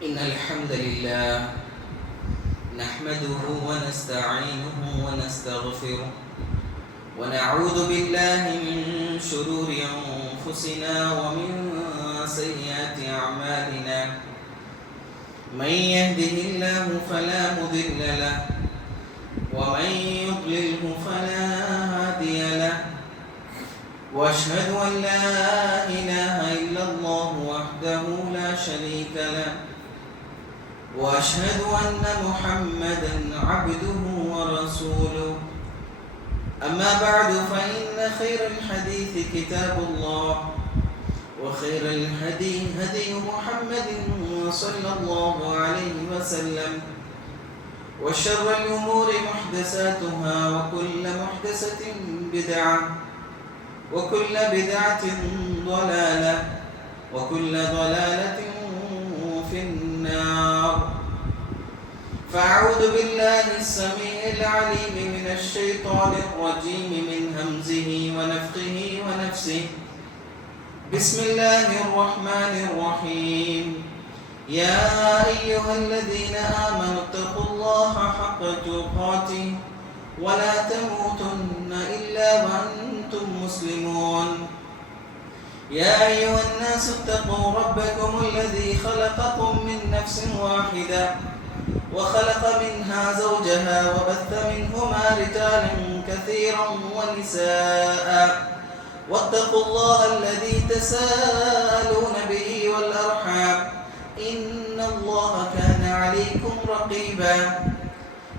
إن الحمد لله نحمده ونستعينه ونستغفره ونعوذ بالله من شرور أنفسنا ومن سيئات أعمالنا. من يهده الله فلا مضل له ومن يضلله فلا هادي له. وأشهد أن لا إله إلا الله وحده لا شريك له وأشهد أن محمدا عبده ورسوله. أما بعد فإن خير الحديث كتاب الله وخير الهدي هدي محمد صلى الله عليه وسلم وشر الأمور محدثاتها وكل محدثة بدعة وكل بدعة ضلالة وكل ضلالة في النار. فأعوذ بالله السميع العليم من الشيطان الرجيم من همزه ونفخه ونفسه. بسم الله الرحمن الرحيم. يا أيها الذين آمنوا اتقوا الله حق تقاته ولا تموتن إلا وأنتم مسلمون. يا أيها الناس اتقوا ربكم الذي خلقكم من نفس واحدة وخلق منها زوجها وبث منهما رجالا كثيرا ونساء واتقوا الله الذي تساءلون به والأرحام إن الله كان عليكم رقيبا.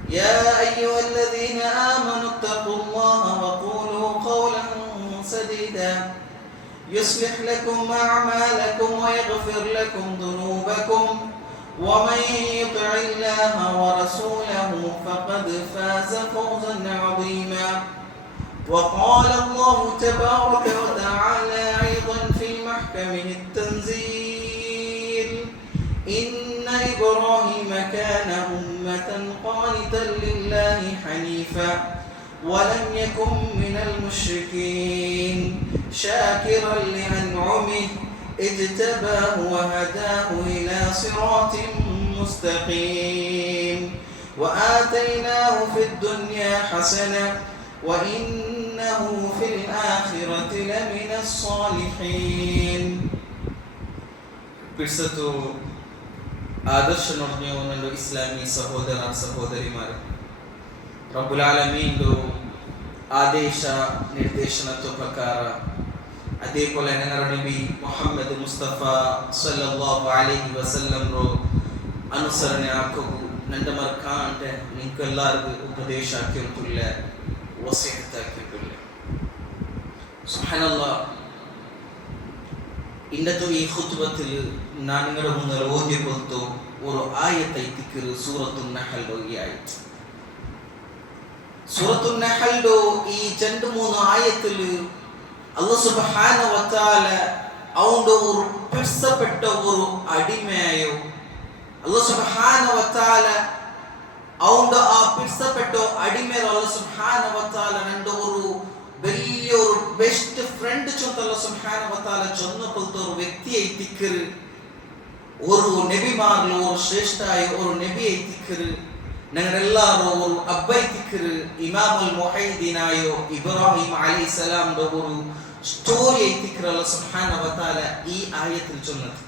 يا أيها الذين آمنوا اتقوا الله وقولوا قولا سديدا يصلح لكم أعمالكم ويغفر لكم ذنوبكم ومن يطع الله ورسوله فقد فاز فوزا عظيما. وقال الله تبارك وتعالى أيضا في محكمه التنزيل إن إبراهيم كان أمة قانتا لله حنيفا ولم يكن من المشركين شاكرا لأنعمه اجتباه وهداه إلى صراط مستقيم وآتيناه في الدنيا حسنة وإنه في الآخرة لمن الصالحين. ಆದರ್ಶನೊಡನೆಯೊಂದು ಇಸ್ಲಾಮಿ ಸಹೋದರ ಸಹೋದರಿಮಾರೆ, ರಬ್ಬುಲ್ ಆಲಮೀನ್ದು ಆದೇಶ ನಿರ್ದೇಶನದ ಪ್ರಕಾರ ಅದೇ ಪೋಲೆ ನನ್ನ ನಬಿ ಮುಹಮ್ಮದ್ ಮುಸ್ತಫಾ ಸಲ್ಲಲ್ಲಾಹು ಅಲೈಹಿ ವಸಲ್ಲಂ ರೋ ಅನುಸರಣೆ ಹಾಕೋದು ನಂದ ಮರ್ಕ అంటే ನಿಂಕೆಲ್ಲರಿಗೂ ಉಪದೇಶ ಹಾಕಿರುತ್ತಿಲ್ಲ, ವಸಿಯತ್ ಹಾಕಿರುತ್ತಿಲ್ಲ. ಸುಬ್ಹಾನಲ್ಲಾಹ್. ഇന്നത്തെ ഈ ഖുത്ബത്തിൽ ഞാൻ നിങ്ങളുടെ മുന്നിൽ ഓതിക്കൊടുത്തു ഒരു ആയത്ത് സൂറത്തുൻ നഹൽ ഈ ആയത്ത്. സൂറത്തുൻ നഹൽന്റെ ഈ 2-3 ആയത്തിൽ അല്ലാഹു സുബ്ഹാനഹു വ തആല അവന്റെ ഒരു പിടിച്ചപ്പെട്ട ഒരു അടിമയോ അല്ലാഹു സുബ്ഹാനഹു വ തആല അവന്റെ ആ പിടിച്ചപ്പെട്ട അടിമയോ അല്ലാഹു സുബ്ഹാനഹു വ തആല രണ്ട് ഒരു വലിയൊരു ബെസ്റ്റ് ഫ്രണ്ട് ചൊന്തല്ല സുബ്ഹാനഹു വ തആല ചൊന്നപ്പോഴത്തെ ഒരു വ്യക്തി ഐത്തിക്കര് ഒരു നബിമാരിൽ ഒരു ശ്രേഷ്ഠായ ഒരു നബി ഐത്തിക്കര് ഞങ്ങളെല്ലാവരും ഒരു അബ്ബൈത്തിക്കര് ഇമാമുൽ മുഹൈദിനായോ ഇബ്രാഹിം അലൈഹിസ്സലാമിന്റെ ഒരു സ്റ്റോറി ഐത്തിക്കര് അല്ലാഹു സുബ്ഹാനഹു വ തആല ഈ ആയത്തിൽ ചൊന്നത്.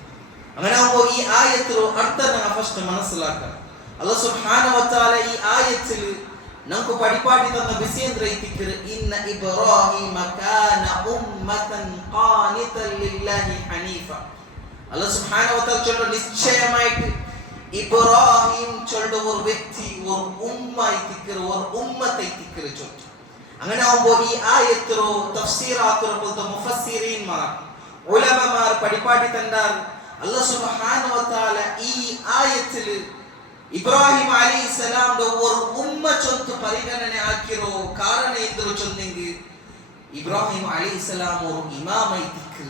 അങ്ങനെ ആവുമ്പോൾ ഈ ആയത്തിൽ അർത്ഥം ഞങ്ങൾ ഫസ്റ്റ് മനസ്സിലാക്കാം. അല്ലാഹു സുബ്ഹാനഹു വ തആല ഈ ആയത്തിൽ നമുക്ക് പഠിപ്പാടി തന്ന വിഷയം ഇന്ന ഇബ്രാഹിമ കാന ഉമ്മതൻ ഖാനിതൻ ലില്ലാഹി ഹനീഫ. അല്ലാഹു സുബ്ഹാനഹു വ തആല ചൊല്ല നിശ്ചയമായിട്ട് ഇബ്രാഹിം ചൊല്ല ഒരു വ്യക്തി ഒരു ഉമ്മൈത്തിക്കർ ഒരു ഉമ്മത്തൈത്തിക്കർ ചൊല്ല. അങ്ങനെ ആവുമ്പോൾ ഈ ആയത്തിലോ തഫ്സീറാത്തിലോ പോലത്തെ മുഫസ്സിരീന്മാർ ഉലമമാർ പഠിപ്പാടി തന്നാർ അല്ലാഹു സുബ്ഹാനഹു വ തആല ഈ ആയത്തിൽ ಇಬ್ರಾಹಿಂ ಅಲೈಹಿಸ್ಸಲಾಂ ஒரு ಉಮ್ಮ ಚೊಂತು ಪರಿಗಣನೆ ಹಾಕಿರೋ ಕಾರಣ ಇದ್ರು ಚೊಂದಿಂಗಿ ಇಬ್ರಾಹಿಂ ಅಲೈಹಿಸ್ಸಲಾಂ ஒரு ಇಮಾಮ ಐತಿಕ್ಕು.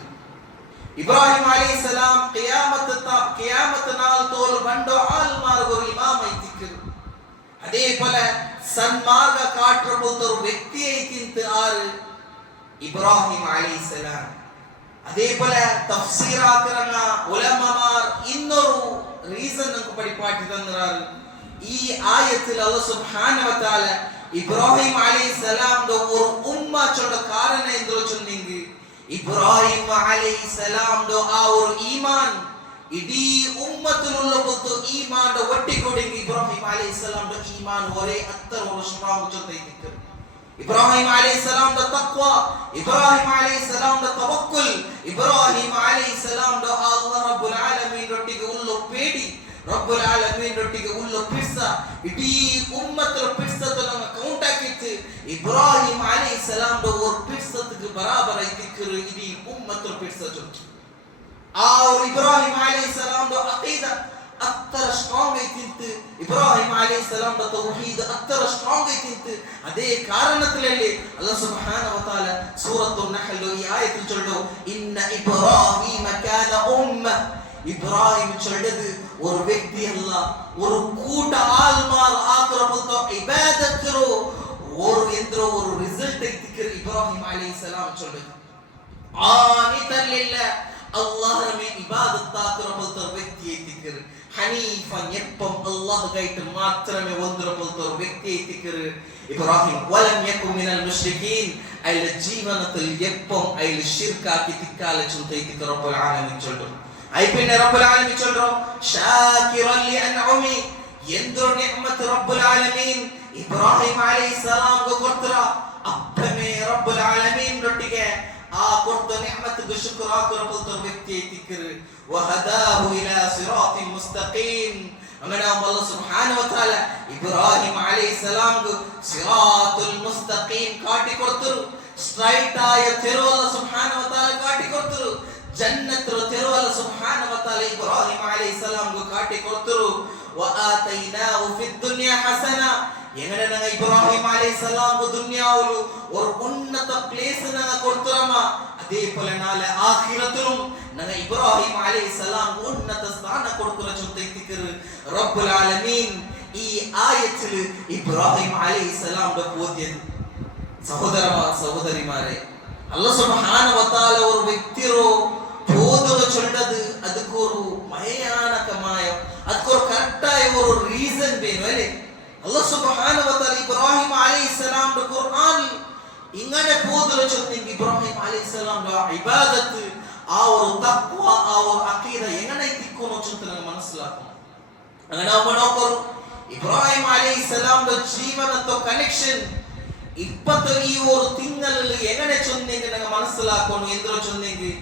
ಇಬ್ರಾಹಿಂ ಅಲೈಹಿಸ್ಸಲಾಂ ಕಿಯಾಮತ್ ನಾಲ್ ತೋಲ್ ಬಂಡೋ ಆಲ್ ಮಾರ್ಗೋ ಇಮಾಮ ಐತಿಕ್ಕು. அதே போல சன்மார்க்க காற்ற போன்ற ஒரு ವ್ಯಕ್ತಿ ಐತಿಂತ ಆರು ಇಬ್ರಾಹಿಂ ಅಲೈಹಿಸ್ಸಲಾಂ. അതേപോലെ തഫ്സീറാക്കുന്ന ഉലമമാർ ഇന്നൊരു റീസൺ നമുക്ക് പഠിപ്പാട്ടി തന്നറാറ്. ഈ ആയത്തിൽ അല്ലാഹു സുബ്ഹാനഹു വ തആല ഇബ്രാഹിം അലൈഹിസ്സലാംന്റെ ഒരു ഉമ്മ ചൊണ്ട കാരണ എന്തോ ചൊന്നെങ്കിൽ ഇബ്രാഹിം അലൈഹിസ്സലാംന്റെ ആ ഒരു ഈമാൻ ഇടീ ഉമ്മത്തിലുള്ള പൊത്തു ഈമാന്റെ ഒട്ടിക്കൊടുങ്ങി ഇബ്രാഹിം അലൈഹിസ്സലാംന്റെ ഈമാൻ ഒരേ അത്ര ഒരു സ്ട്രോങ് ചൊന്നൈതിക്ക്. ഇബ്രാഹിം അലൈഹിസ്സലാംന്റെ തഖ്വ, ഇബ്രാഹിം അലൈഹിസ്സലാംന്റെ തവക്കുൽ, ഇബ്രാഹിം അലൈഹിസ്സലാംന്റെ അല്ലാഹ് റബ്ബുൽ ആലമീൻ ഒട്ടിಗೆ ഉള്ള പേടി, റബ്ബുൽ ആലമീൻ ഒട്ടിಗೆ ഉള്ള ಪಿರ್ಸ ಇಡೀ ಉಮ್ಮತ್ತರ ಪಿರ್ಸತನ ಕೌಂಟ್ ಹಾಕಿತ್ತು. ಇಬ್ರಾಹಿಂ ಅಲೈಹಿಸ್ಸಲಾಂದ ஒரு ಪಿರ್ಸத்துக்கு ಬರಾಬರ ಐತಿಕ್ಕರು ಇಡೀ ಉಮ್ಮತ್ತರ ಪಿರ್ಸತು. ಆ ಇಬ್ರಾಹಿಂ ಅಲೈಹಿಸ್ಸಲಾಂದ ಅಕೀದಾ ಅತ್ತರ ಸ್ಟ್ರಾಂಗ್ ಐತಿತ್ತು. ಇಬ್ರಾಹಿಂ ಅಲೈಹಿಸ್ಸಲಾಂದ ತೌಹೀದ್ ಅತ್ತರ ಸ್ಟ್ರಾಂಗ್ ಐತಿತ್ತು. ಅದೇ ಕಾರಣದಲ್ಲಿ ಅಲ್ಲಾಹ್ ಸುಬ್ಹಾನಹು ವ ತಆಲ ಸೂರത്തുൽ ನಹ್ಲ್ ಈ ಆಯತು ಚೊಲ್ಲು ಇನ್ನ ಇಬ್ರಾಹಿಮ ಕಾನ ಉಮ್ಮ. ഇബ്രാഹിം ചൊല്ലത് ഒരു വ്യക്തിയല്ല, ഒരു കൂട്ട ആൾമാർ ആക്രമണത്തോ ഇബാദത്തിലോ ഒരു എന്തോ ഒരു റിസൾട്ട് എത്തിക്കർ ഇബ്രാഹിം അലൈഹിസ്സലാം ചൊല്ലത്. ആനിതല്ലില്ല അല്ലാഹുവേ ഇബാദത്ത് ആക്രമണത്തോ വ്യക്തി എത്തിക്കർ ഹനീഫ എപ്പം അല്ലാഹുവായിട്ട് മാത്രമേ ഒന്നിരപോലത്തെ ഒരു വ്യക്തി എത്തിക്കർ ഇബ്രാഹിം. വലം യകുൻ മിനൽ മുശ്രികീൻ. അയാൾ ജീവനത്തിൽ എപ്പം അയാൾ ശിർക്കാക്കി തിക്കാല ചുന്തൈത്തിക്ക് റബ്ബുൽ ആലമീൻ ചൊല്ലും. പിന്നെ റബ്ബുൽ ആലമീൻ ചൊല്ലും ഷാകിറൻ ലിഅൻഉമി. എന്തോ നിഅമത്ത് റബ്ബുൽ ആലമീൻ ഇബ്രാഹിം അലൈഹിസ്സലാം കൊടുത്തറ അപ്പമേ റബ്ബുൽ ആലമീൻ ഒട്ടിಗೆ ആ കൊടുത്ത നിഅമത്ത് ശുക്റാക്കുറപോലത്തെ വ്യക്തി എത്തിക്കർ. വഹദാഹു ഇലാ സിറാത്തിൻ മുസ്തഖീം. അങ്ങനെ അല്ലാഹു സുബ്ഹാനഹു വ തആല ഇബ്രാഹിം അലൈഹിസ്സലാം സിറാത്തുൽ മുസ്തഖീം കാട്ടി കൊടുത്തರು. സ്ട്രൈറ്റ് ആയ തെരു അല്ലാഹു സുബ്ഹാനഹു വ തആല കാട്ടി കൊടുത്തರು. ജന്നത്തുൽ തെരു അല്ലാഹു സുബ്ഹാനഹു വ തആല ഇബ്രാഹിം അലൈഹിസ്സലാം കാട്ടി കൊടുത്തರು. വആതൈനാഹു ഫിദ് ദുനിയ ഹസന. എങ്ങനെ ഞങ്ങൾ ഇബ്രാഹിം അലൈഹിസ്സലാം ദുനിയാവിൽ ഒരു ഉന്നത പ്ലേസ് ഞങ്ങൾ കൊടുത്തറമ്മ, അതേപോലെ നാളെ ആഖിറത്തിലും ഞങ്ങൾ ഇബ്രാഹിം അലൈഹിസ്സലാം ഉന്നത സ്ഥാനം കൊടുത്തറ ചൊല്ലിത്തിക്കർ റബ്ബുൽ ആലമീൻ ഈ ആയത്തിൽ ഇബ്രാഹിം അലൈഹിസ്സലാംന്റെ ബോധ്യം. സഹോദരിമാരെ, അല്ലാഹു സുബ്ഹാനഹു വ തആല ഒരു വ്യക്തിയോ ബോധന ചൊല്ലത് ಅದಕ್కొരു ഭയാനകമായ ಅದಕ್కొരു കറക്റ്റായ ഒരു റീസൺ വേണം അല്ലേ. അല്ലാഹു സുബ്ഹാനഹു വ തആല ഇബ്രാഹിം അലൈഹിസ്സലാംന്റെ ഖുർആനിൽ ഇങ്ങനെ ബോധന ചൊല്ലിയെങ്കിൽ ഇബ്രാഹിം അലൈഹിസ്സലാംന്റെ ഇബാദത്ത് ആ ഒരു തഖ്വ ആ ഒരു അഖീദ എങ്ങനെ എത്തിക്കുന്നു എന്ന് നമുക്ക് മനസ്സിലാക്കണം. അങ്ങനെ നമ്മൾ നോക്കൂ ഇബ്രാഹിം അലൈഹിസ്സലാംന്റെ ജീവനത്തെ കണക്ഷൻ ഇപ്പത്തെ ഈ ഒരു തിങ്കളിൽ എങ്ങനെ ചൊന്നെങ്കിൽ നമുക്ക് മനസ്സിലാക്കണം. എന്തോ ചൊന്നെങ്കിൽ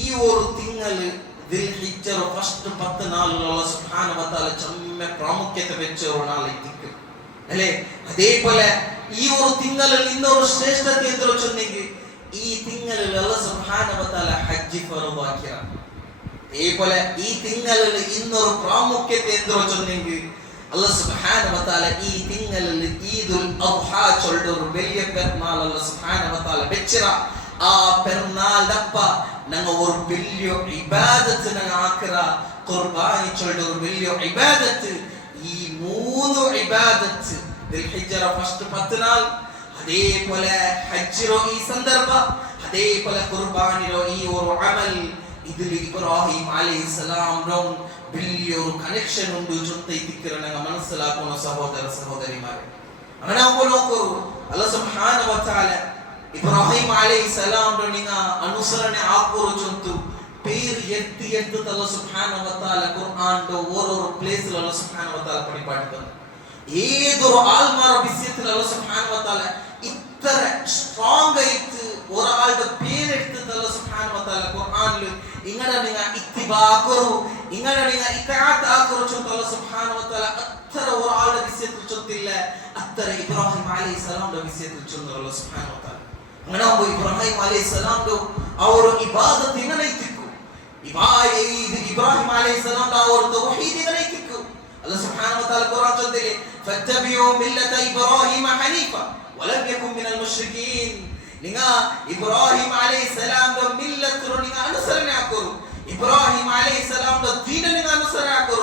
ഈ ഒരു തിങ്കള് ദിൽഹിജ്ജ ഫസ്റ്റ് 10 നാളുകൾ അല്ലാഹു സുബ്ഹാനഹു വ തആല ചമ്മ പ്രാമുഖ്യത വെച്ച ഒരു നാളായിരിക്കും അല്ലേ. അതേപോലെ ഈ ഒരു തിങ്കളിൽ ഇന്നൊരു ശ്രേഷ്ഠത എന്തോ ചൊന്നെങ്കിൽ ഈ തിങ്കളിൽ അല്ലാഹു സുബ്ഹാനഹു വ തആല ഹജ്ജ് ഫർദാക്കിയാണ്. അതേപോലെ ഈ തിങ്കളിൽ ഇന്നൊരു പ്രാമുഖ്യത എന്തോ ചൊന്നെങ്കിൽ അല്ലാഹു സുബ്ഹാനഹു വ തആല ഈ തിങ്കളിൽ ഈദുൽ അദ്ഹ ചൊല്ലുന്ന ഒരു വലിയ പെരുന്നാൾ അല്ലാഹു സുബ്ഹാനഹു വ തആല വെച്ചിറ. ആ പെരുന്നാളപ്പ ഞങ്ങൾ ഒരു വലിയ ഇബാദത്ത് ഞങ്ങൾ ആക്കറ. ഖുർബാനി ചൊല്ലുന്ന ഒരു വലിയ ഇബാദത്ത്. ഈ 3 ഇബാദത്ത് ദിൽഹിജ്ജ ഫസ്റ്റ് 10 നാൾ, അതേപോലെ ഹജ്ജിറോ ഈ സന്ദർഭ, അതേപോലെ ഖുർബാനിറോ ഈ ഒരു അമൽ ഇതിൽ ഇബ്രാഹിം അലൈഹിസ്സലാം വലിയൊരു കണക്ഷൻ ഉണ്ട് ചൊല്ലിത്തിക്കറ ഞങ്ങൾ മനസ്സിലാക്കുന്ന സഹോദര സഹോദരിമാരെ. അങ്ങനെ ആകുമ്പോൾ നോക്കൂ അല്ലാഹു സുബ്ഹാനഹു വ തആല ഇബ്രാഹിം അലൈഹിസ്സലാം നിങ്ങ അനുസരണೆ ಆಕೋರು ಚಂತು പേര് എത്തി അല്ലാഹു സുബ്ഹാനഹു വ തആല ഖുർആന്റെ ഓരോ പ്ലേസിൽ അല്ലാഹു സുബ്ഹാനഹു വ തആല പഠിപ്പാടുന്നു. ഏതൊരു ആൾമാര വിഷയത്തിൽ അല്ലാഹു സുബ്ഹാനഹു വ തആല ഇത്ര സ്ട്രോങ് ആയിട്ട് ഒരാളുടെ പേരെടുത്ത് അല്ലാഹു സുബ്ഹാനഹു വ തആല ഖുർആനിൽ ഇങ്ങനെ നിങ്ങ ഇത്തിബാ ആക്കറു, ഇങ്ങനെ നിങ്ങ ഇതാഅത്ത് ആക്കറു ചൊല്ലുന്ന അല്ലാഹു സുബ്ഹാനഹു വ തആല അത്ര ഒരാളുടെ വിഷയത്തിൽ ചൊല്ലില്ല, അത്ര ഇബ്രാഹിം അലൈഹിസ്സലാമിന്റെ വിഷയത്തിൽ ചൊല്ലുന്ന അല്ലാഹു സുബ്ഹാനഹു വ തആല. അങ്ങനെ ഇബ്രാഹിം അലൈഹിസ്സലാമിന്റെ ആ ഒരു ഇബാദത്ത് ഇങ്ങനെ എത്തിക്കും. ഇബ്രാഹിം അലൈഹിസ്സലാമിന്റെ ആ ഒരു തൗഹീദ് ഇങ്ങനെ എത്തിക്കും. അല്ലാഹു സുബ്ഹാനഹു വ തആല ഖുർആൻ ചൊല്ലില്ലേ ഫത്തബിഉ മില്ലത ഇബ്രാഹിമ ഹനീഫ വലം യകുൻ മിനൽ മുശ്രികീൻ. നിങ്ങ ഇബ്രാഹിം അലൈഹിസ്സലാമിന്റെ മില്ലത്തിനെ നിങ്ങ അനുസരണೆ ആക്കൂ. ഇബ്രാഹിം അലൈഹിസ്സലാമിന്റെ ദീനിനെ നിങ്ങ അനുസരണೆ ആക്കൂ.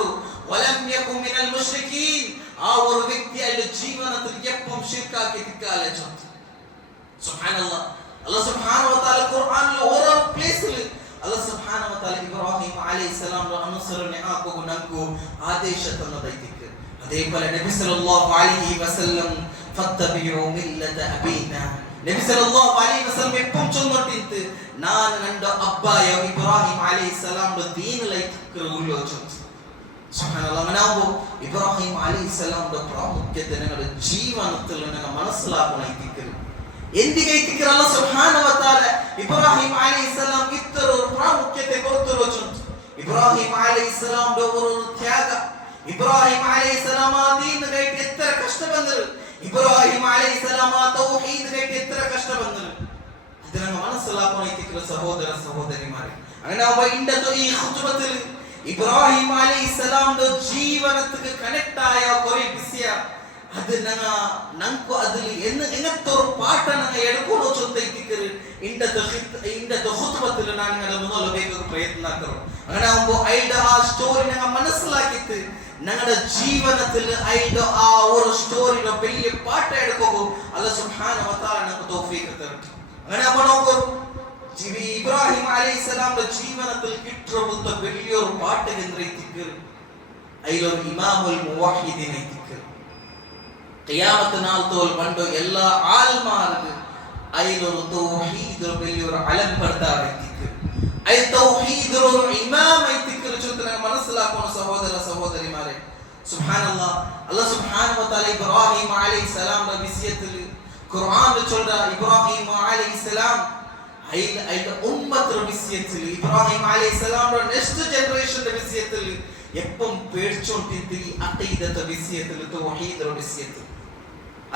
വലം യകുൻ മിനൽ മുശ്രികീൻ. ആ ഒരു വ്യക്തിയുടെ ജീവിതത്തിൽ എപ്പം ശിർക്കാക്കി തിക്കാല ചൊല്ലു. സുബ്ഹാനല്ലാഹ്. അല്ലാഹു സുബ്ഹാനഹു വ തആല ഖുർആനിൽ ഓരോ പ്ലേസിൽ ಅಲ್ಲಾಹ್ ಸುಬ್ಹಾನಹು ವ ತಆಲ ಇಬ್ರಾಹಿಂ ಅಲೈಹಿಸ್ಸಲಾಂ ಅನುಸರಣೆ ಹಾಕುವ ನಂಕು ಆದೇಶ ತನ್ನದೈತಿಕ್ಕೆ. അതേപോലെ നബി സല്ലല്ലാഹു അലൈഹി വസല്ലം ഫത്തബിഉ മില്ലത അബീനാ നബി സല്ലല്ലാഹു അലൈഹി വസല്ലം എപ്പം ചൊന്നോട്ടിത്ത് ನಾನು ನನ್ನ ಅಬ್ಬಾಯ ಇಬ್ರಾಹಿಂ ಅಲೈಹಿಸ್ಸಲಾಂ ದೀನಲೈತಿಕ್ಕೆ ಉಲ್ಲೋಚನ. സുബ്ഹാനല്ലാഹ്, ನಾವು ಇಬ್ರಾಹಿಂ ಅಲೈಹಿಸ್ಸಲಾಂ ಪ್ರಾಮುಖ್ಯತೆ ನಮ್ಮ ಜೀವನದಲ್ಲಿ ನಮ್ಮ മനസ്സിലാക്കണೈತಿಕ್ಕೆ. ಎಂದಿಗೈತಿಕ್ಕೆ ಅಲ್ಲಾಹ್ ಸುಬ್ಹಾನಹು ವ ತಆಲ ಇಬ್ರಾಹಿಂ ಅಲೈಹಿಸ್ಸಲಾಂ ಇತ್ತರು ಪ್ರಾಮುಖ್ಯತೆ ಕೊಡ್ತಿರೋಚನ. ಇಬ್ರಾಹಿಂ ಅಲೈಹಿಸ್ಸಲಾಂ ಅವರು ತ್ಯಾಗ, ಇಬ್ರಾಹಿಂ ಅಲೈಹಿಸ್ಸಲಾಂ ದೀನ್ ಗೈಟ್ ಎತ್ತರ ಕಷ್ಟ ಬಂದರು, ಇಬ್ರಾಹಿಂ ಅಲೈಹಿಸ್ಸಲಾಂ ತೌಹೀದ್ ಗೈಟ್ ಎತ್ತರ ಕಷ್ಟ ಬಂದರು. ಇದನ್ನ മനസ്സിലാക്കണೈತಿಕ್ಕೆ സഹോദര സഹോദരിമാരെ. അങ്ങനെ ಒಬ್ಬ ಇಂಡತು ಈ ಖುತ್ಬത്തിൽ ഇബ്രാഹിം അലൈഹിസ്സലാം ಜೀವನಕ್ಕೆ ಕನೆಕ್ಟ್ ಆಯ ಕೊರಿ ಬಿಸಿಯ ಅದು ನಂಕು ಅದಲ್ಲಿ ಎನ್ನತ್ತೊರು ಪಾಠ ನಂಗೆ ಎಡ್ಕೊಂಡು ಚೊಂತೈತಿಕ್ಕರು ಇಂಡತ ಖುತ್ಬത്തിൽ ನಾನು ಅದನ್ನು ಮೊದಲಬೇಕು ಪ್ರಯತ್ನ ಕರು. അങ്ങനെ ആവുമ്പോൾ അതിന്റെ ആ സ്റ്റോറി ഞങ്ങൾ മനസ്സിലാക്കിയിട്ട് ഞങ്ങളുടെ ജീവിതത്തിൽ അതിന്റെ ആ ഒരു സ്റ്റോറിയുടെ വലിയ പാಠ എടുക്കുമ്പോൾ അല്ലാഹ് സുബ്ഹാനഹു വ തആല നമുക്ക് തൗഫീഖ് തരട്ടെ. അങ്ങനെ നമ്മൾ നോക്കൂ, ഇബ്രാഹിം അലൈഹിസ്സലാമിന്റെ ജീവിതത്തിൽ കിട്ടുന്ന വലിയൊരു പാട്ട് കേന്ദ്രീകരിക്കുക അതിലൊരു ഇമാമുൽ മുവഹിദീൻ എത്തിക്കുക. ഖിയാമത്ത് നാൾ തോൽ പണ്ട് എല്ലാ ആൽമാർക്ക് അതിലൊരു തൗഹീദ് വലിയൊരു അലംബർദാർ എത്തിക്കുക. അതിൽ തൗഹീദ് ഒരു ഇമാം എത്തിക്കുക. ചുരുക്കനെ മനസ്സിലാക്കുന്ന സഹോദര സഹോദരിമാരെ, സുബ്ഹാനല്ലാഹ്, അല്ലാഹ് സുബ്ഹാനഹു വ തആല ഇബ്രാഹിം അലൈഹിസ്സലാമിന്റെ വിഷയത്തിൽ ഖുർആനിൽ ചൊല്ലുന്ന ഇബ്രാഹിം അലൈഹിസ്സലാം അതിന്റെ ഉമ്മത്തിന്റെ വിഷയത്തിൽ ഇബ്രാഹിം അലൈഹിസ്സലാമിന്റെ നെക്സ്റ്റ് ജനറേഷന്റെ വിഷയത്തിൽ എപ്പം പേടിച്ചോണ്ടിരുന്ന ഈ അഖീദത്തെ വിഷയത്തിൽ തൗഹീദിന്റെ വിഷയത്തിൽ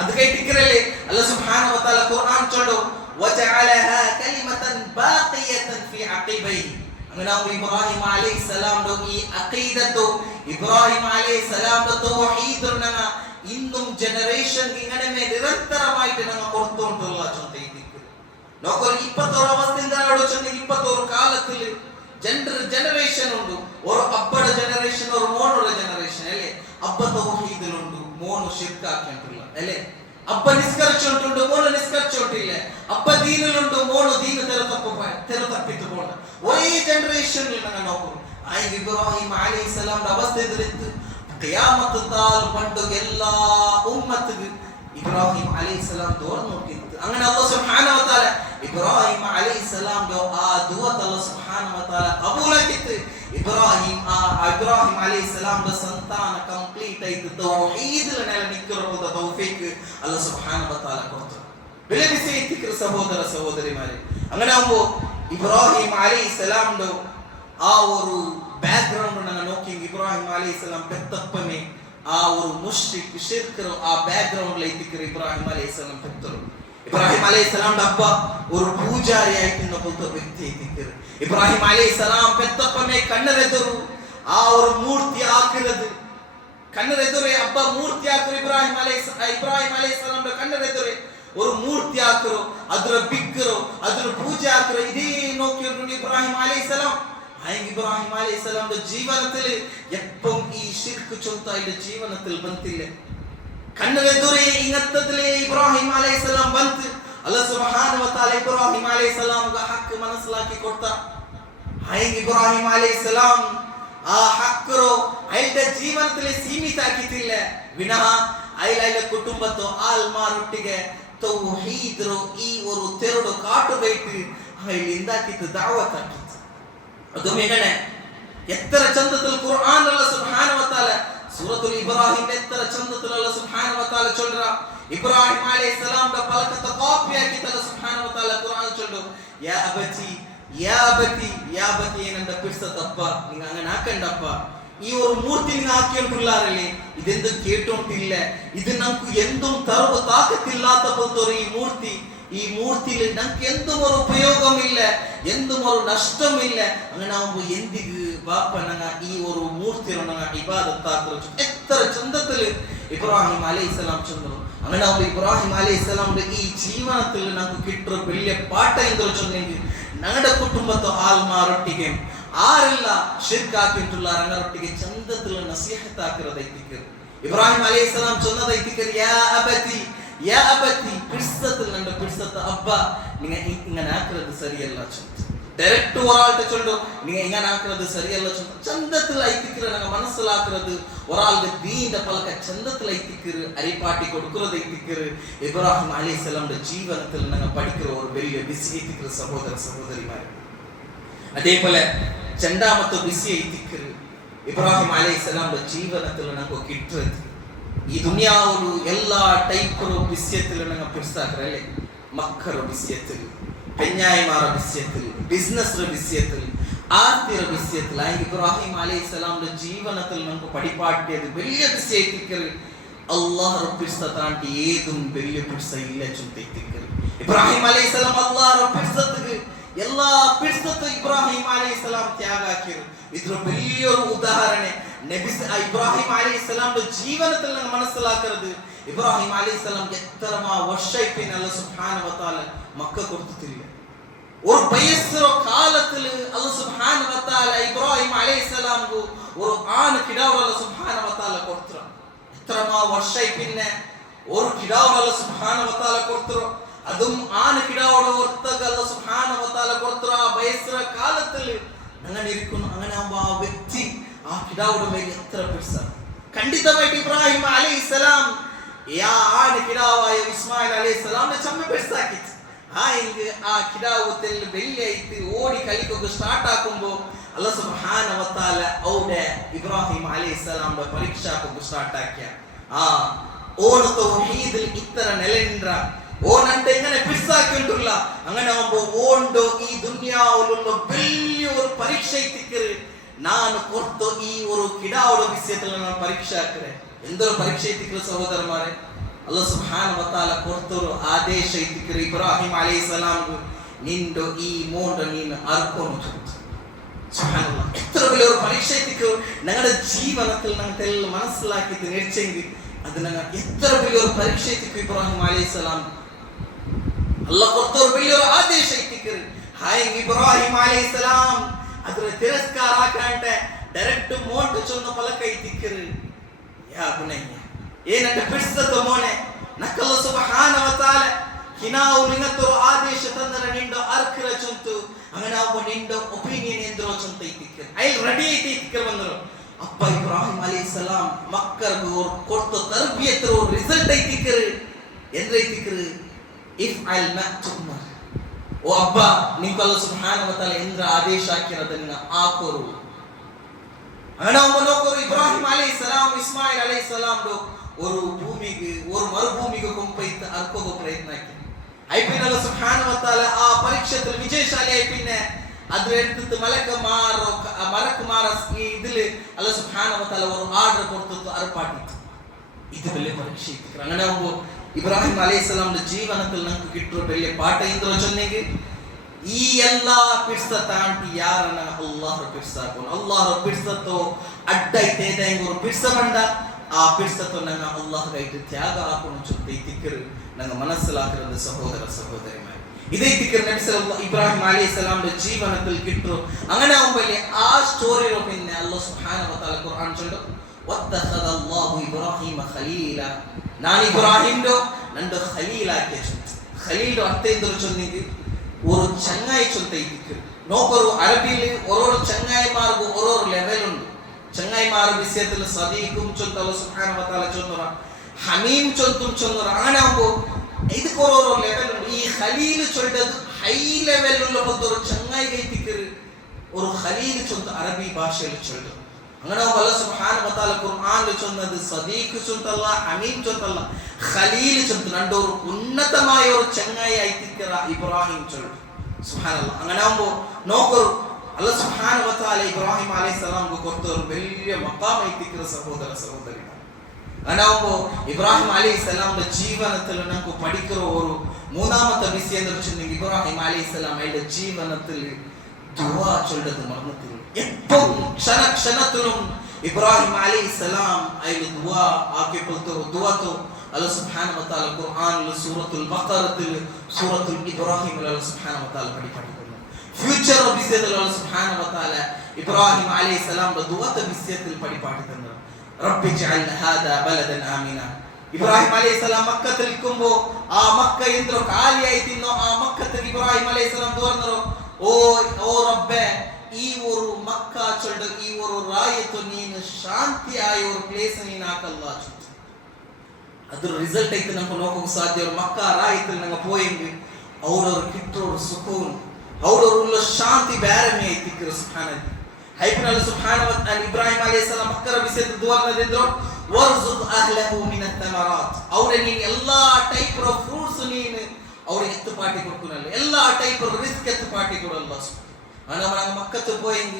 അത് കേട്ടിക്കറല്ലേ അല്ലാഹ് സുബ്ഹാനഹു വ തആല ഖുർആൻ ചൊല്ലു വജഅലഹാ കലിമതൻ ബാഖിയതൻ ഫീ അഖീബൈ. അങ്ങനെ ഇബ്രാഹിം അലൈഹിസ്സലാമിന്റെ ഈ അഖീദത്തോ ഇബ്രാഹിം അലൈഹിസ്സലാമിന്റെ തൗഹീദിനെ ഇന്നും ജനറേഷൻ ഇങ്ങനെ നിരന്തരമായിട്ട് ഞങ്ങൾ കൊടുത്തുകൊണ്ടുള്ള ചൊന്തയിലേക്ക് നോക്കൊരു 21 അവസ്ഥയിൽ ആലോചിച്ച 21 കാലത്തിൽ ജനറേഷൻ ഉണ്ട്. ഒരു അബ്ബയുടെ ജനറേഷൻ, ഒരു മോണുള്ള ജനറേഷൻ അല്ലേ. അബ്ബ തൗഹീദിലുണ്ട്, മോണു ശിർക്കാക്കിയിട്ടില്ല അല്ലേ. അബ്ബ നിസ്കരിച്ചിട്ടുണ്ട്, മോണു നിസ്കരിച്ചിട്ടില്ല. അബ്ബ ദീനിലുണ്ട്, മോണു ദീന് തെരുതപ്പിട്ട് പോണ്ട. ഒരേ ജനറേഷനിൽ ഞങ്ങൾ നോക്കുന്നു. ആ ഇബ്രാഹിം അലൈഹിസ്സലാമിന്റെ അവസ്ഥ ഇതിലെത്തി ഖിയാമത്ത് നാൾ പണ്ട് എല്ലാ ഉമ്മത്തിനും ഇബ്രാഹിം അലൈഹിസ്സലാം ദുആ നോക്കിയിട്ട് അങ്ങനെ അല്ലാഹ് സുബ്ഹാനഹു വ തആല ഇബ്രാഹിം അലൈഹിസ്സലാമിന്റെ ആ ദുആ അല്ലാഹ് സുബ്ഹാനഹു വ തആല ഖബൂലാക്കിയിട്ട് ഇബ്രാഹിം അലൈഹിസ്സലാമിന്റെ സന്താന കംപ്ലീറ്റ് ആയിട്ട് തൗഹീദിൽ നിലനിൽക്കുന്ന തൗഫീഖ് അല്ലാഹ് സുബ്ഹാനഹു വ തആല കൊടുത്തു. വലിയ വിഷയത്തിക്ക് സഹോദര സഹോദരിമാരെ, അങ്ങനെ ആവുമ്പോൾ ഇബ്രാഹിം അലൈഹിസ്സലാമിന്റെ ആ ഒരു ബാക്ക്ഗ്രൗണ്ട് ഞങ്ങൾ നോക്കി ഇബ്രാഹിം അലൈഹിസ്സലാം പെത്തപ്പനെ ആ ഒരു മുശ്രിക് ഷിർക്ക് ആ ബാക്ക്ഗ്രൗണ്ടിലേക്ക് ഇബ്രാഹിം അലൈഹിസ്സലാം പെത്തರು. ഇബ്രാഹിം അലൈഹിസ്സലാമിന്റെ അപ്പ ഒരു പൂജാരിയായിട്ടുള്ള വ്യക്തി എത്തിക്കರು. ഇബ്രാഹിം അലൈഹിസ്സലാം പെത്തപ്പനെ കണ്ണെರೆದರು ആ ഒരു മൂർത്തി ആക്കുന്നത് കണ്ണെರೆದರೆ ಅಬ್ಬ ಮೂರ್ತಿ ಹಾಕರು. ಇಬ್ರಾಹಿಂ ಅಲೈಹಿಸ್ಸಲಾಮಿന്റെ ಕಣ್ണെರೆದರೆ ഒരു മൂർത്തി ಹಾಕರು, ಅದರ ಬಿಕ್ಕರು, ಅದರ ಪೂಜೆ ಹಾಕರು. ಇದೇ നോക്കിയിരുന്നു ഇബ്രാഹിം അലൈഹിസ്സലാം. ഇബ്രാഹിം അലൈഹിസ്സലാമിന്റെ ജീവിതത്തിൽ എപ്പം ഈ ഷിർക്ക് ചൊൽത്തായിന്റെ ജീവിതത്തിൽ ബന്ധില്ല. കണ്ണെರೆದರೆ ഇങ്ങത്തതിലെ ഇബ്രാഹിം അലൈഹിസ്സലാം ബന്ത് അല്ലാഹ് സുബ്ഹാനഹു വ തആല ഇബ്രാഹിം അലൈഹിസ്സലാമിന്റെ ഹക്ക് മനസ്സിലാക്കി കൊടുത്ത. ഇബ്രാഹിം അലൈഹിസ്സലാം ആ ഹക്കറോ അയാളുടെ ജീവിതത്തിൽ സീമിತ ಆಗಿತ್ತಿಲ್ಲ ವಿನಃ ಅಯ್ಯ ಕುಟುಂಬತ್ತು ಆಲ್ಮಾರೊಟ್ಟಿಗೆ ತೌಹೀದ್ರು ಈ ಒಂದು ತೆರಡು ಕಾಟುಬೇಕು ಅಲ್ಲಿಂದ ಕಿತ್ತು ದಾವತ್ ಆಗಿತ್ತು. ಅದು ಮೇಗನೆ ಎತ್ತರ ಚಂದದಲ್ಲಿ ഖുർആൻ ಅല്ലാഹ್ സുബ്ഹാനഹു വ തആല സൂറത്തുൽ ഇബ്രാഹിം എത്ತರ ಚಂದದಲ್ಲಿ ಅല്ലാಹ್ സുബ്ഹാനഹു വ തആല ചൊല്ലற ഇബ്രാഹിം അലൈഹിസ്സലാമിന്റെ പലകത്തെ കോപ്പിയാക്കി അല്ലാഹ് സുബ്ഹാനഹു വ തആല ഖുർആൻ ചൊല്ലു യാ അബതി യാ അബതി യാ അബതി എന്ന പിർസതപ്പ നിങ്ങൾ അങ്ങനെ ആക്കണ്ടപ്പ. ഈ ഒരു മൂർത്തി നിങ്ങൾ ആക്കിയിട്ടുള്ളാരല്ലേ, ഇതെന്ത് കേട്ടോണ്ടില്ല, ഇത് നമുക്ക് എന്തും തറവ് താക്കത്തില്ലാത്ത പോലത്തെ ഈ മൂർത്തിയിൽ നമുക്ക് എന്തും ഒരു ഉപയോഗമില്ല, എന്തും ഒരു നഷ്ടമില്ല. അങ്ങനെ ആവുമ്പോൾ എന്തിക്ക് ബാപ്പ ഞങ്ങൾ ഈ ഒരു മൂർത്തിയെ ഇബാദത്താക്കുന്നു. എത്ര ചന്തത്തില് ഇബ്രാഹിം അലൈഹിസ്സലാം ചൊന്നു. അങ്ങനെ ആവുമ്പോൾ ഇബ്രാഹിം അലൈഹിസ്സലാമിന്റെ ഈ ജീവനത്തിൽ നമുക്ക് കിട്ടുന്ന വലിയ പാಠ എന്തൊരു ചൊന്നെങ്കിൽ ഞങ്ങളുടെ കുടുംബത്തെ ആൽമാരൊട്ടിಗೆ ആരെല്ല ഷിർക്കാക്കിയിട്ടുള്ള അങ്ങരൊಟ್ಟಿಗೆ ചന്തത്തിൽ നസീഹത്താക്കുന്നതൈത്തിക്ക് ഇബ്രാഹിം അലൈഹിസ്സലാം ചൊന്നതൈത്തിക്ക് യാ അബതി പിർസത്തിൽ ನನ್ನ ಪಿರ್ಸತ್ತ ಅಬ್ಬ ಇങ്ങനെ ಆಕ್ರದು ಸರಿಯಲ್ಲ ಚಂದ ഡയറക്റ്റ് ഒരാളുടെ ചൊല്ലോ നീ എങ്ങനെ ആക്കുന്നത് ശരിയല്ല ചന്തത്തിൽ ഐത്തിക്കറ് ഞങ്ങൾ മനസ്സിലാക്കുന്നത് ഒരാളുടെ ദീന്റെ പലക ചന്തത്തിൽ ഐത്തിക്കറ് അരിപ്പാട്ടി കൊടുക്കുന്നത് ഐത്തിക്കറ് ഇബ്രാഹിം അലൈഹിസ്സലാമിന്റെ ജീവനത്തിൽ ഞങ്ങൾ പഠിക്കുന്ന ഒരു വലിയ ബിസി ഐത്തിക്കറ് സഹോദര സഹോദരിമാര്. അതേപോലെ രണ്ടാമത്തെ ബിസി ഐത്തിക്കറ് ഇബ്രാഹിം അലൈഹിസ്സലാമിന്റെ ജീവനത്തിൽ ഞങ്ങൾക്ക് കിട്ടുന്നത് ഈ ദുനിയാവില് എല്ലാ ടൈപ്പ് വിഷയത്തിൽ ഞങ്ങൾ പിടിച്ചാക്കറല്ലേ. മക്കറ വിഷയത്തിൽ, പെഞ്ഞായിമാറ വിഷയത്തിൽ, ബിസിനസ് വിഷയത്തിൽ, ആദ്യ വിഷയത്തിൽ ഇബ്രാഹിം അലൈഹിസ്സലാമിന്റെ ജീവനത്തിൽ നമുക്ക് പഠിപ്പാട്ടിയത് വലിയ വിഷയത്തിക്കറ് അള്ളാഹ് പിടിച്ചാണ്ടി ഏതും വലിയ പിടിച്ച ഇല്ല ചുറ്റിക്കറ്. ഇബ്രാഹിം അലൈഹിസ്സലാം അള്ളാഹ് പിടിച്ചക്ക് എല്ലാ പിടിച്ചത്തും ഇബ്രാഹിം അലൈഹിസ്സലാം ത്യാഗാക്കിയത്. ഇതൊരു വലിയൊരു ഉദാഹരണ ഇബ്രാഹിം അലൈഹിസ്സലാമിന്റെ ജീവനത്തിൽ നിങ്ങൾ മനസ്സിലാക്കുന്നത്. ഇബ്രാഹിം അലൈഹിസ്സലാം എത്ര വർഷമായി പിന്നെ അല്ലാഹു സുബ്ഹാനഹു വ തആല മക്ക കൊടുത്തിട്ടില്ല. ഒരു വയസ്സോ കാലത്തിൽ അല്ലാഹു സുബ്ഹാനഹു വ തആല ഇബ്രാഹിം അലൈഹിസ്സലാംക്ക് ഒരു ആൺ കിടാവ് അല്ലാഹു സുബ്ഹാനഹു വ തആല കൊടുത്തു. എത്ര വർഷമായി പിന്നെ ഒരു കിടാവ് അല്ലാഹു സുബ്ഹാനഹു വ തആല കൊടുത്തു. അതും ആൺ കിടാവോട് ഓർത്തക അല്ലാഹു സുബ്ഹാനഹു വ തആല കൊടുത്തു. ആ വയസ്സോ കാലത്തിൽ അങ്ങനെ ഇരിക്കുന്നു. അങ്ങനെ ആവുമ്പോൾ ആ വ്യക്തി ആ കിടാവുടെ മേൽ എത്ര പിടിച്ചാണ്. ಖಂಡಿತವಾಗಿ ಇಬ್ರಾಹಿಂ ಅಲೈಹಿಸ್ಸಲಾಂ ಯಾ ಆನೆ ಕಿಡಾವಾಯ ಇಸ್ಮಾಯಿಲ್ ಅಲೈಹಿಸ್ಸಲಾಂನ ಚಮ್ಮ ಬೆಡ್ಸಾಕಿತ್ತು. ಹಿಂಗೆ ಆ ಕಿಡಾವು ತೆಲ್ಲು ಬೆಳ್ಳಿ ಐತಿ ಓಡಿ ಕಲಿಕೋಕೆ ಸ್ಟಾರ್ಟ್ ಆಕೊಂಬೋ ಅಲ್ಲಾಹ್ ಸುಬ್ಹಾನಹು ವ ತಆല ഔടെ ഇബ്രാഹിം അലൈഹിസ്സലാംന്റെ പരീക്ഷാക്ക് സ്റ്റാർട്ട് ആക്കിയ ഓണ് തൗഹീദിൽ ഇത്ര നിലനിன்ற ഓനണ്ട് എങ്ങനെ പിടിച്ചാക്കിണ്ടില്ല. അങ്ങനെ ആവുമ്പോൾ ഓണ്ടോ ഈ ദുനിയാവിലുള്ള വലിയൊരു പരീക്ഷ ഇത്തിക്കറ് ನಾನು ಕೊಟ್ಟು ಈ ಒಂದು ಕಿಡಾವಡ ವಿಷಯದಲ್ಲಿ ನಾನು ಪರೀಕ್ಷೆ ಹಾಕ್ರೆ ಎಂದೋ ಪರೀಕ್ಷೆ ಇತ್ತಿಕ್ರೆ ಸಹೋದರಮಾರೆ. ಅಲ್ಲಾಹ್ ಸುಬ್ಹಾನಹು ವ ತಆಲ ಕೊಡ್ತರು ಆದೇಶ ಇತ್ತಿಕ್ರೆ ಇಬ್ರಾಹಿಂ ಅಲೈಹಿಸ್ಸಲಾಂಗೆ ನಿಂದು ಈ ಮೋಂಡ ನೀನು ಅರ್ಕೊಂಡು സുബ്ഹാനല്ലാഹ്. എത്ര വലിയൊരു പരീക്ഷ ഇത്തിക്ರು ഞങ്ങളുടെ ജീവനത്തിൽ ഞങ്ങൾക്കെല്ലാം മനസ്സിലാക്കിയിട്ട് നേടിച്ചെങ്കിൽ അത് ഞങ്ങൾ എത്ര വലിയൊരു പരീക്ഷ ഇത്തിക്ರು ഇബ്രാഹിം അലൈഹിസ്സലാം അല്ലാഹ് കൊടുത്തൊരു വലിയൊരു ആദേശ ഇത്തിക്ರು. ഇബ്രാഹിം അലൈഹിസ്സലാം ಅದರ ತಿರಸ್ಕಾರ ಹಾಕಂటే ಡೈರೆಕ್ಟ್ ಮೋಂಟ ಚೊನ್ನ ಪಲಕ ಇತ್ತಿಕ್ಕರು ಯಾ ಬುನಯ್ಯ ಏನಂತ ಬಿಡಿಸತ ಮೋನೆ ನಕಲ್ಲ ಸುಬ್ಹಾನಹು ವ ತಆಲ ಹಿನಾವು ನಿಂಗತರು ಆದೇಶ ತಂದರ ನಿಂಡ ಅರ್ಕರ ಚಂತು അങ്ങനെ ആവുമ്പോൾ നിന്റെ ഒപ്പീനിയൻ എന്തോ ചൊന്ത ഇത്തിക്കರು ಐ ರೆಡಿ ಐತಿ ಇತ್ತಿಕ್ಕರು ಬಂದರು. ಅಪ್ಪ ಇಬ್ರಾಹಿಂ ಅಲೈಹಿಸ್ಸಲಾಂ ಮಕ್ಕಳಿಗೆ ಕೊಟ್ಟ ತರ್ಬಿಯತ್ ರಿಸಲ್ಟ್ ಐತಿಕ್ಕರು ಎಂದ್ರೆ ಇತ್ತಿಕ್ಕರು ಇಫ್ ಐ ಮಕ್ತುಮ ಓ ಅಬ್ಬ ನಿಮ್ಗೆ ಅಲ್ಲಾಹ್ ಸುಬ್ಹಾನಹು ವ ತಆಲ ಎಂದ್ರ ಆದೇಶ ಹಾಕಿರೋದನ್ನ ಆಕೋರು. അങ്ങനെ നോക്കൂ ഇബ്രാഹിം അലൈഹിസ്സലാം ഇസ്മായിൽ അലൈഹിസ്സലാം ഒരു ഭൂമിക്ക് ഒരു മരുഭൂമിക്ക് കൊമ്പൈത്ത് അർക്കോ പ്രയത്ന ആക്കി. പിന്നെ അല്ലാഹ് സുബ്ഹാനഹു വ തആല ആ പരീക്ഷത്തിൽ വിജയശാലിയായി പിന്നെ അത് എടുത്തിട്ട് മലക്കുമാർ ഇതില് അല്ലാഹ് സുബ്ഹാനഹു വ തആല ഒരു ആർഡർ കൊടുത്തിട്ട് അർപ്പാട്ടിട്ട് ഇത് വലിയ പരീക്ഷ. അങ്ങനെ ആവുമ്പോൾ ഇബ്രാഹിം അലൈഹിസ്സലാമിന്റെ ജീവനത്തിൽ നമുക്ക് കിട്ടുന്ന വലിയ പാಠ എന്തോ ചൊന്നെങ്കിൽ ಈ ಎಲ್ಲ ಪಿಡ್ಸ ತಾಂಟಿ ಯಾರನ್ನ ಅಲ್ಲಾಹ್ ಪಿಡ್ಸಾಕೋನು ಅಲ್ಲಾಹ್ ಪಿಡ್ಸತೋ ಅಡ್ಡೈತೆ ಹೆಂಗ್ ಪಿಡ್ಸ ಬಂಡ ಆ ಪಿಡ್ಸತೋ ನಂಗ ಅಲ್ಲಾಹ್ ಗೈಟ್ ತ್ಯಾಗ ಹಾಕೋನು ಚುತ್ತ ಇತ್ತಿಕ್ಕರು ನಂಗ ಮನಸ್ಸಿಲಾಕಿರೋದು ಸಹೋದರ ಸಹೋದರಿ ಮಾರಿ ಇದೇ ಇತ್ತಿಕ್ಕರು ನಬಿ ಸಲ್ಲಲ್ಲಾಹು ഇബ്രാഹിം അലൈഹിസ്സലാമിന്റെ ജീവനത്തിൽ കിട്ടും. അങ്ങനെ ആവുമ്പോൾ ആ സ്റ്റോറി പിന്നെ അല്ലാഹ് സുബ്ഹാനഹു വ തആല ഖുർആൻ ചൊല്ലും വത്തഖദ അല്ലാഹു ഇബ്രാഹിമ ഖലീല. ನಾನು ഇബ്രാഹിമിന്റെ നന്റെ ഖലീലാക്കിയ ഖലീൽ അർത്ഥ എന്തോ ചൊന്നെങ്കിൽ ഒരു ചങ്ങായി ചൊന്ത ഇത്തിക്കರು. നോക്കൊരു അറബിയിൽ ഓരോ ചങ്ങായിമാർക്കും ഓരോ ലെവലുണ്ട്. ചങ്ങായിമാർ വിഷയത്തിൽ സദീഖും ചൊന്ത അല്ലാഹ് സുബ്ഹാനഹു വ തആല ചൊന്നറ ഹമീം ചൊന്തും ചൊന്നറ. അങ്ങനെ ആവുമ്പോൾ ಇದಕ್ಕೆ ಓರೋ ಲೆವೆಲ್ ಉಂಟು. ಈ ಖಲೀಲ್ ಚೊಲ್ಲದು ಹೈ ಲೆವೆಲ್ ಉಳ್ಳ ಒಂದು ಚಂಗಾಯಿಗೆ ಇತ್ತಿಕ್ಕರು ഒരു ഖലീൽ ചൊന്ത അറബി ഭാഷയിൽ ചൊല്ലും. അങ്ങനെ അല്ലാഹ് സുബ്ഹാനഹു വ തആല ഖുർആനിൽ ചൊന്നത് സദീഖ് ചൊന്തല്ല ഹമീം ചൊന്തല്ല ഖലീൽ ചൊന്ത രണ്ടൊരു ഉന്നതമായ ഒരു ചങ്ങായി ആയിത്തിക്കറ ഇബ്രാഹിം ചൊല്ലും. സുബ്ഹാനല്ലാഹ്. അങ്ങനെ ആവുമ്പോൾ നോക്കൂ അല്ലാഹ് സുബ്ഹാനഹു വ തആല ഇബ്രാഹിം അലൈഹിസ്സലാംക്ക് കൊടുത്ത ഒരു വലിയ മഖാം ആയിത്തിക്കറ സഹോദര സഹോദരി. അങ്ങനെ ആവുമ്പോൾ ഇബ്രാഹിം അലൈഹിസ്സലാമിന്റെ ജീവനത്തിൽ നമുക്ക് പഠിക്കുന്ന ഒരു മൂന്നാമത്തെ വിഷയം എന്ന് വെച്ചിട്ടുണ്ടെങ്കിൽ ഇബ്രാഹിം അലൈഹിസ്സലാം അയാളുടെ ജീവനത്തിൽ ദുആ ചൊല്ലത് മറന്നിട്ടില്ല. എപ്പോഴും ക്ഷണത്തിലും ഇബ്രാഹിം അലൈഹിസ്സലാം അയാൾ ദുആ ആക്കിയപ്പോഴത്തെ ദുആത്തോ അല്ലാഹ് സുബ്ഹാനഹു വ തആല ഖുർആനിൽ സൂറത്തുൽ ബഖറത്തിൽ സൂറത്തുൽ ഇബ്രാഹിം അല്ലാഹ് സുബ്ഹാനഹു വ തആല പഠിപ്പിക്കുന്നു. ഫ്യൂച്ചർ വിഷയത്തിൽ അല്ലാഹ് സുബ്ഹാനഹു വ തആല ഇബ്രാഹിം അലൈഹിസ്സലാമിന്റെ ദുആത്തെ വിഷയത്തിൽ പഠിപ്പിക്കുന്നു. റബ്ബി ജഅൽ ഹാദാ ബലദൻ ആമിന. ഇബ്രാഹിം അലൈഹിസ്സലാം മക്കത്തിൽ നിൽക്കുമ്പോൾ ആ മക്ക എന്തോ കാലിയായി തിന്നോ ആ മക്കത്തിൽ ഇബ്രാഹിം അലൈഹിസ്സലാം തുറന്നോ ಓ ರಬ್ಬೆ ಈ ಒಂದು ಮಕ್ಕ ಚೊಲ್ಡ ಈ ಒಂದು ರಾಯತು ನೀನು ಶಾಂತಿಯಾಯ ಒಂದು ಪ್ಲೇಸ್ ನೀನು ಹಾಕಲ್ಲ ಅದ್ರ ರಿಸಲ್ಟ್ ಐತೆ ನಮ್ಗೆ ನೋಡೋಕೆ ಸಾಧ್ಯ. ಅವ್ರ ಮಕ್ಕ ರಾಯತು ನಂಗೆ ಪೋಯಿಂಗ್ ಅವ್ರವ್ರ ಕಿಟ್ಟೋರು ಸುಕೂನ್ ಅವ್ರವ್ರ ಶಾಂತಿ ಬೇರೆ ಮೇ ಐತಿಕ್ಕಿರು ಸುಖಾನದಿ ಹೈಪಿನಲ್ಲಿ ಸುಬ್ಹಾನಹು ಇಬ್ರಾಹಿಂ ಅಲೈಹಿಸ್ಸಲಾಂ ಮಕ್ಕರ ವಿಷಯದ ದುವಾರನದಿದ್ರು ವರ್ಜುಕ್ ಅಹ್ಲಹು ಮಿನತ್ ತಮರಾತ್ ಅವರೇ ನೀನು ಎಲ್ಲಾ ಟೈಪ್ ಆಫ್ ಫ್ರೂಟ್ಸ್ ನೀನು ಅವ್ರಿಗೆ ಎತ್ತು ಪಾಟಿ ಕೊಡ್ಕೊನಲ್ಲ ಎಲ್ಲಾ ಟೈಪ್ ಆಫ್ ರಿಸ್ಕ್ ಎತ್ತು ಪಾಟಿ ಕೊಡಲ್ಲ ನಮ್ಮ ಮಕ್ಕತ್ತು போயிங்க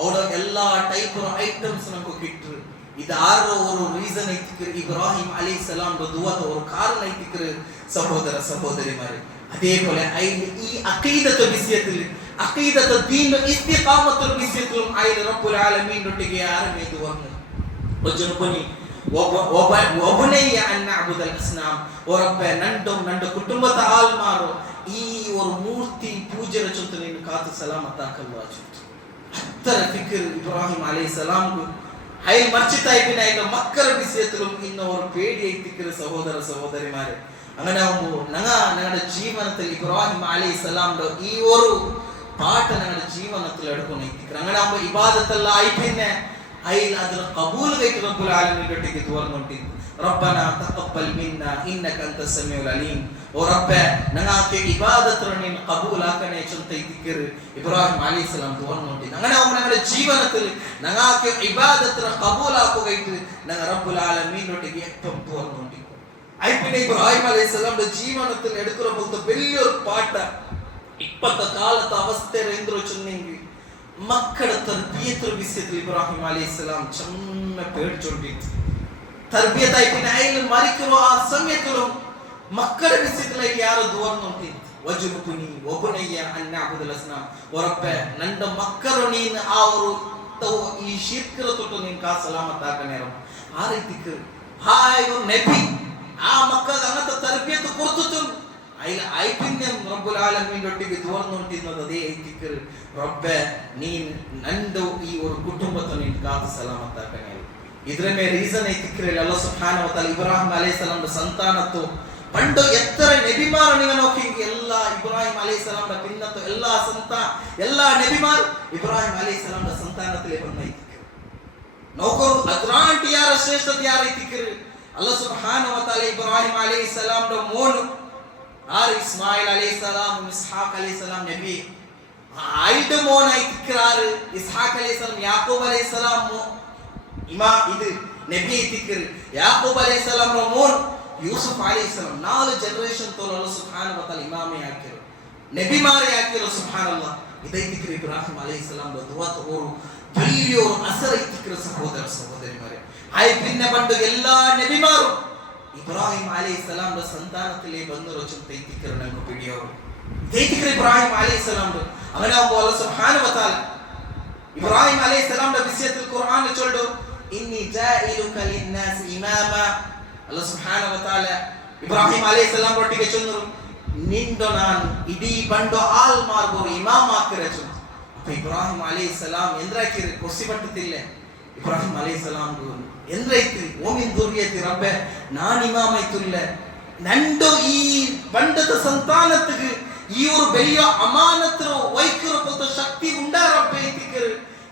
ಅವರ ಎಲ್ಲಾ ಟೈಪ್ ಆಫ್ ಐಟಮ್ಸ್ ನಮಗೆ ಕಿಟ್ರು ಇದಾರೋ ஒரு ರೀಸನ್ ಐತಿಕ್ರು ಇಬ್ರಾಹಿಂ ಅಲೈಹಿಸ್ಸಲಾಂ ದುವಾದ ஒரு ಕಾರಣ ಐತಿಕ್ರು ಸಹೋದರ ಸಹೋದರಿಮಾರೆ. അതേപോലെ ഈ അഖീദത്ത് വിഷയത്തിൽ അഖീദത്ത് ദീൻ ഇസ്തിഖാമത്തുൽ വിഷയത്തിൽ ആയ റബ്ബുൽ ആലമീൻ ഒട്ടിಗೆ ആരമേതു വന്നു വജനപനി വബനയ്യ അൻ നഅബുദൽ അസ്നാം വറബ്ബ ನಂಡು ಕುಟುಂಬದ ಆಲ್ಮಾರು ಈ ಒಂದು ಮೂರ್ತಿ ಪೂಜೆರ ಚೊಂತ ನೀನು ಕಾತು ಸಲಾಮತಾಕಲ್ವ ಹತ್ತರ ಫಿಕ್ರ್ ಇಬ್ರಾಹಿಂ ಅಲೈಹಿಸ್ಸಲಾಂ ಹೈ ಮರ್ಚಿತ ಐಬಿನ ಐನ ಮಕ್ಕರ ವಿಷಯത്തിലും ഇന്ന ഒരു പേടി ಐತಿಕ್ರು സഹോദര സഹോദരിമാരെ. അങ്ങനെ ഞങ്ങളുടെ ജീവിതത്തിൽ ഇബ്രാഹിം അലൈഹിസ്സലാമിന്റെ ഈ ഒരു പാട്ട് ഞങ്ങളുടെ ജീവിതത്തിൽ എടുക്കുന്നു. അങ്ങനെ ഇബാദത്തല്ല ആയി പിന്നെ അതിൽ അതിൽ കബൂൽ കഴിക്കുന്ന റബ്ബുൽ ആലമീനിലേക്ക് തുറന്നുകൊണ്ടിരുന്നു. റബ്ബനാ തഖബ്ബൽ മിന്നാ ഇന്നക അൻത സമീഉൽ അലീം. ഓ റബ്ബേ ഞങ്ങൾക്ക് ഇബാദത്തിനെ കബൂൽ ആക്കണേ ചൊന്ന ദിക്ർ ഇബ്രാഹിം അലൈഹിസ്സലാം തുറന്നുകൊണ്ടിരുന്നു. അങ്ങനെ ഞങ്ങളുടെ ജീവിതത്തിൽ ഞങ്ങൾക്ക് ഇബാദത്തിനെ കബൂൽ ആക്കുകയിട്ട് ഞങ്ങൾ റബ്ബുൽ ആലമീനിലേക്ക് എപ്പം തുറന്നുകൊണ്ടിരുന്നു. പിന്നെ ഇബ്രാഹിം അലൈഹിസ്സലാമിന്റെ ജീവിതത്തിൽ എടുക്കുന്ന പോലത്തെ വലിയൊരു പാട്ട് ഇപ്പത്തെ കാലത്തെ അവസ്ഥ എന്തൊരു ചൊന്നെങ്കിൽ മക്കളുടെ തർബിയത്ത് വിഷയത്തിൽ ഇബ്രാഹിം അലൈഹിസ്സലാം ചെന്ന പേടിച്ചോണ്ടിരുന്നു. തർബിയത്തായി പിന്നെ അയാൾ മരിക്കുന്ന ആ സമയത്തിലും മക്കളുടെ വിഷയത്തിലേക്ക് ಯಾರು ದುವರ್ನೊಂಟಿತ್ತು ವಜುಬುನಿ ವಬುನಯ್ಯ ಅನ್ ನಅಬುದಲ್ ಅಸ್ನಾಮ್ ವರಬ್ಬ ನನ್ನ ಮಕ್ಕಳು ನೀನು ಅವರು ಈ ಶಿರ್ಕರ ತೊಟ್ಟು ನೀನು ಕಾ ಸಲಾಮತ್ ಆಕನೇರ ಆ ರೀತಿ ಹಾಯ್ ನಬಿ ಆ ಮಕ್ಕಳ ಅನ್ನತ ತರಬೇತಿ ಕೊಡ್ತು ಐಪಿನ್ಯ ರಬ್ಬುಲ್ ಆಲಮೀನ್ ಒಟ್ಟಿಗೆ ದುವರ್ನೊಂಟಿದ್ದು ಅದೇ ಐತಿಕ್ರು ರಬ್ಬೆ ನೀನ್ ನಂದು ಈ ಒಂದು ಕುಟುಂಬದ ನೀನು ಕಾದು ಸಲಾಮತ್ ಆಕನೇರ ಇದ್ರ ಮೇ ರೀಸನ್ ಐತಿಕ್ರು ಅಲ್ಲಾಹ್ ಸುಬ್ಹಾನಹು ವ ತಆಲಾ ಇಬ್ರಾಹಿಂ ಅಲೈಹಿಸ್ಸಲಾಂ ಸಂತಾನತ್ತು പണ്ട് എത്ര നബിമാർ നിങ്ങൾ നോക്കി എല്ലാ ഇബ്രാഹിം അലൈഹിസ്സലാമിന്റെ പിന്നത്തെ എല്ലാ നബിമാർ ഇബ്രാഹിം അലൈഹിസ്സലാമിന്റെ സന്താനത്തിലെ വന്നൈതിക്ക് നോക്കൂ അദ്രാൻട്ടി യാര ശ്രേഷ്ഠത യാർ ಐತಿಕ್ರು അല്ലാഹ് സുബ്ഹാനഹു വ തആല ഇബ്രാഹിം അലൈഹിസ്സലാമിന്റെ മോൻ ആർ ഇസ്മായിൽ അലൈഹിസ്സലാം ഇസ്ഹാഖ് അലൈഹിസ്സലാം നബി ആയിന്റെ മോൻ ಐತಿಕ್ರು ഇസ്ഹാഖ് അലൈഹിസ്സലാം യാക്കൂബ് അലൈഹിസ്സലാം ഇമാ ഇത് നബി ಐತಿಕ್ರು യാക്കൂബ് അലൈഹിസ്സലാമിന്റെ മോൻ യൂസുഫ് അലൈഹിസ്സലാം 4 ಜನರೇಷನ್ ತೋಲ ಅಲ್ಲಾಹ್ ಸುಬ್ಹಾನಹು ವ ತಆಲಾ ಇಮಾಮೆ ಹಾಕಿರು ನಬಿಮಾರೆ ಹಾಕಿರು ಸುಬ್ಹಾನಲ್ಲಾಹ್ ಇದೈತಿಕ್ರು ಇಬ್ರಾಹಿಂ ಅಲೈಹಿಸ್ಸಲಾಂ ದುವಾತ ಓರು വലിയൊരു അസർ ಐತಿಕ್ರು സഹോദര സഹോദരിമാരെ ആയി പിന്നെ പണ്ട് എല്ലാ നബിമാരും ഇബ്രാഹിം അലൈഹിസ്സലാമിന്റെ സന്താനത്തിലെ വന്നൊരു ചുന്തൈതിക്ರು നമുക്ക് പിടിയോರು ಇದೈತಿಕ್ರು ഇബ്രാഹിം അലൈഹിസ്സലാമിന്റെ അങ്ങനെ അല്ലാഹ് സുബ്ഹാനഹു വ തആല ഇബ്രാഹിം അലൈഹിസ്സലാമിന്റെ വിഷയത്തിൽ ഖുർആൻ ചൊല്ലുന്നു ഇന്നി ജാഇലുക ലിന്നാസ് ഇമാമ ಅಲ್ಲಾಹ್ ಸುಬ್ಹಾನಹು ವ ತಆಲಾ ಇಬ್ರಾಹಿಂ ಅಲೈಹಿಸ್ಸಲಾಂ ಒಟ್ಟಿಗೆ ಚೊಂದರು ನಿಂಡು ನಾನು ಇಡೀ ಬಂಡು ಆಲ್ ಮಾರ್ಗೋರು ಇಮಾಮ್ ಹಾಕಿರ ಚೊಂದು ಅಪ್ಪ ಇಬ್ರಾಹಿಂ ಅಲೈಹಿಸ್ಸಲಾಂ ಎಂದ್ರಾಕಿರಿ ಕೊಸಿ ಪಟ್ಟತಿಲ್ಲ ಇಬ್ರಾಹಿಂ ಅಲೈಹಿಸ್ಸಲಾಂ ಎಂದ್ರೈತಿ ಓಮಿನ್ ದುರ್ಯತಿ ರಬ್ಬೆ ನಾನು ಇಮಾಮ್ ಆಯ್ತಿಲ್ಲ ನಂಡು ಈ ಬಂಡದ ಸಂತಾನತ್ತಿಗೆ ಈ ಒಂದು ಬೆಳೆಯ ಅಮಾನತರು ವೈಕರು ಕೊತ್ತ ಶಕ್ತಿ ಉಂಡಾ ರಬ್ಬೆ ಐತಿಕರು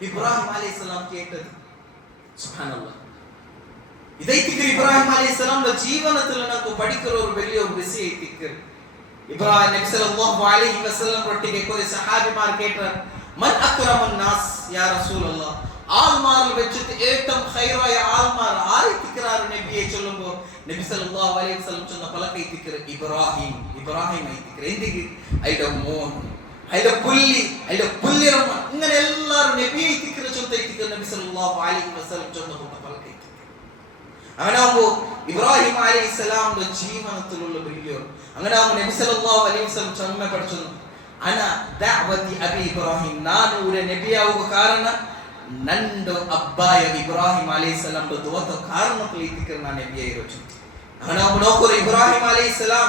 ಇಬ್ರಾಹಿಂ ಅಲೈಹಿಸ್ಸಲಾಂ ಕೇಟದು ಸುಬ್ಹಾನಲ್ಲಾಹ್ ಇದೈತಿಕ್ರು ಇಬ್ರಾಹಿಂ ಅಲೈಹಿಸ್ಸಲಾಂನ ಜೀವನದಲ್ಲಿ ನಾವು ಪಡಿಕರ ಒಂದು ಬೆಳೆಯ ಒಂದು ವಿಷಯ ಐತಿಕ್ರು ಇಬ್ರಾಹಿಂ ನಬಿ ಸಲ್ಲಲ್ಲಾಹು ಅಲೈಹಿ ವಸಲ್ಲಂ ಒಟ್ಟಿಗೆ ಕೊರೆ ಸಹಾಬಿ ಮಾರ್ಕೆಟರ್ ಮನ್ ಅಕ್ರಮನ್ ನಾಸ್ ಯಾ ರಸೂಲಲ್ಲಾಹ್ ಆಲ್ಮಾರ್ വെച്ചിട്ട് ഏറ്റവും ഖൈറായ ആൽമാർ ആയിത്തിക്റാർ നബിയെ ചൊല്ലുമ്പോൾ നബി സല്ലല്ലാഹു അലൈഹി വസല്ലം ചൊന്ന പലകൈത്തിക്റ് ഇബ്രാഹിം ಐತಿಕ್ರು എന്തിക്ക് ಐದ മോൻ ಐದ പുല്ലിറമ്മ ഇങ്ങനെ എല്ലാവരും നബി ಐತಿಕ್ರು ചൊന്തൈത്തിക്റ് നബി സല്ലല്ലാഹു അലൈഹി വസല്ലം ചൊന്ന പലകൈ അങ്ങനെ ഇബ്രാഹിം അലൈഹിസ്സലാമിന്റെ ജീവിതത്തിലുള്ള വലിയൊരു അങ്ങനെ നബി സല്ലല്ലാഹു അലൈഹി വസല്ലം ചൊന്ന പഠിച്ചു അന ദഅവതി അബി ഇബ്രാഹിം ನಾನು ഒരു നബിയാവുക കാരണം ನಂದು ಅಬ್ಬಾಯ ಇಬ್ರಾಹಿಂ ಅಲೈಹಿಸ್ಸಲಾಂ ದುವತ ಕಾರಣಕ್ಕೆ ಐತಿಕ್ರು ನಾನು ನಬಿಯಾಗಿರೋದು അങ്ങനെ നോക്കൂ ഇബ്രാഹിം അലൈഹിസ്സലാം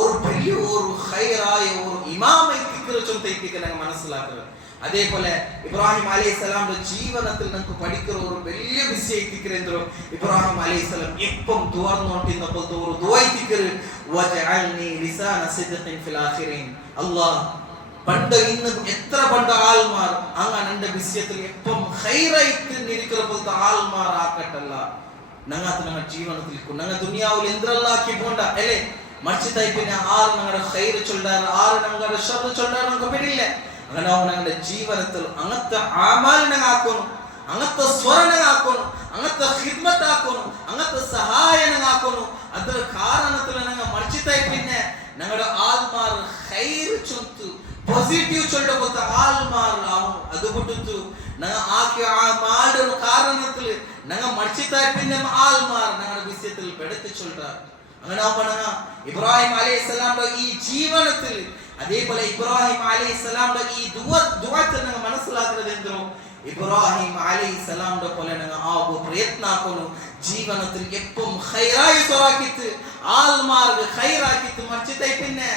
ഒരു വലിയ ഒരു ഖൈറായ ഒരു ഇമാം ಐತಿಕ್ರು ചൊന്ന ಐತಿಕ್ರು നമുക്ക് മനസ്സിലാക്കുക. അതേപോലെ ഇബ്രാഹിം അലൈഹിസ്സലാമിന്റെ ജീവിതത്തിൽ നമുക്ക് പഠിക്കുന്ന ഒരു വലിയ വിഷയം ಐತಿಕ್ರು ಎಂದ್ರು ഇബ്രാഹിം അലൈഹിസ്സലാം എപ്പം തുറന്നുകൊണ്ടിരുന്നപ്പോൾ ഒരു ദുആ ಐತಿಕ್ರು വജഅൽനി ലിസാന സിദ്ഖിൻ ഫിൽ ആഖിരീൻ അല്ലാഹ് പണ്ട് ഇന്ന് എത്ര പണ്ട് ആൾമാർ അങ്ങനെ വിഷയത്തിൽ എപ്പം ഹൈറായിട്ട് ഇരിക്കുന്ന പോലത്തെ ആൾമാർ ആക്കട്ടല്ല ഞങ്ങളുടെ ജീവനത്തിൽ ഞങ്ങൾ ദുനിയാവിൽ എന്തെല്ലാക്കി പോണ്ട അല്ലേ മറിച്ചിട്ടായി പിന്നെ ആറ് ഞങ്ങളുടെ ഹൈറ് ചൊല്ലാറ് ആറ് ഞങ്ങളുടെ ഷർറ് ചൊല്ലാറ് നമുക്ക് പിടിയില്ല അങ്ങനെ ഞങ്ങളുടെ ജീവനത്തിൽ അങ്ങനത്തെ ആമാലിനെ ആക്കണം അങ്ങനത്തെ സ്വരണ ആക്കണം അങ്ങനത്തെ ഹിദ്മത്ത് ആക്കണം അങ്ങനത്തെ സഹായന ആക്കണം ಅದರ ಕಾರಣത്തിൽ ഞങ്ങൾ മറിച്ചിട്ടായി പിന്നെ ഞങ്ങളുടെ ആൾമാർ ഹൈറ് ചൊല്ലുത്തു പോസിറ്റീവ് ചൊല്ലപ്പെട്ട ആൾമാർ അത് കൊടുത്തു ഞങ്ങൾ ആക്കി ആ മാടുന്ന കാരണത്തിൽ ഞങ്ങൾ മറിച്ചിട്ടായി പിന്നെ ആൾമാർ ഞങ്ങളുടെ വിഷയത്തിൽ പെടുത്തി ചൊല്ലാറ് അങ്ങനെ ഇബ്രാഹിം അലൈഹിസ്സലാമിന്റെ ഈ ജീവനത്തിൽ അതേപോലെ ഇബ്രാഹിം അലൈഹിസ്സലാമിന്റെ ഈ ദുആത്തിൽ ഞങ്ങൾ മനസ്സിലാക്കുന്നത് എന്തോ ഇബ്രാഹിം അലൈഹിസ്സലാമിന്റെ പോലെ ഞങ്ങൾ ആവോ പ്രയത്ന ആക്കുന്നു ജീവനത്തിൽ എപ്പം ഖൈറായി സ്വറാക്കിത്ത് ആൾമാർക്ക് ഖൈറാക്കിത്ത് മറിച്ചിട്ടായി പിന്നെ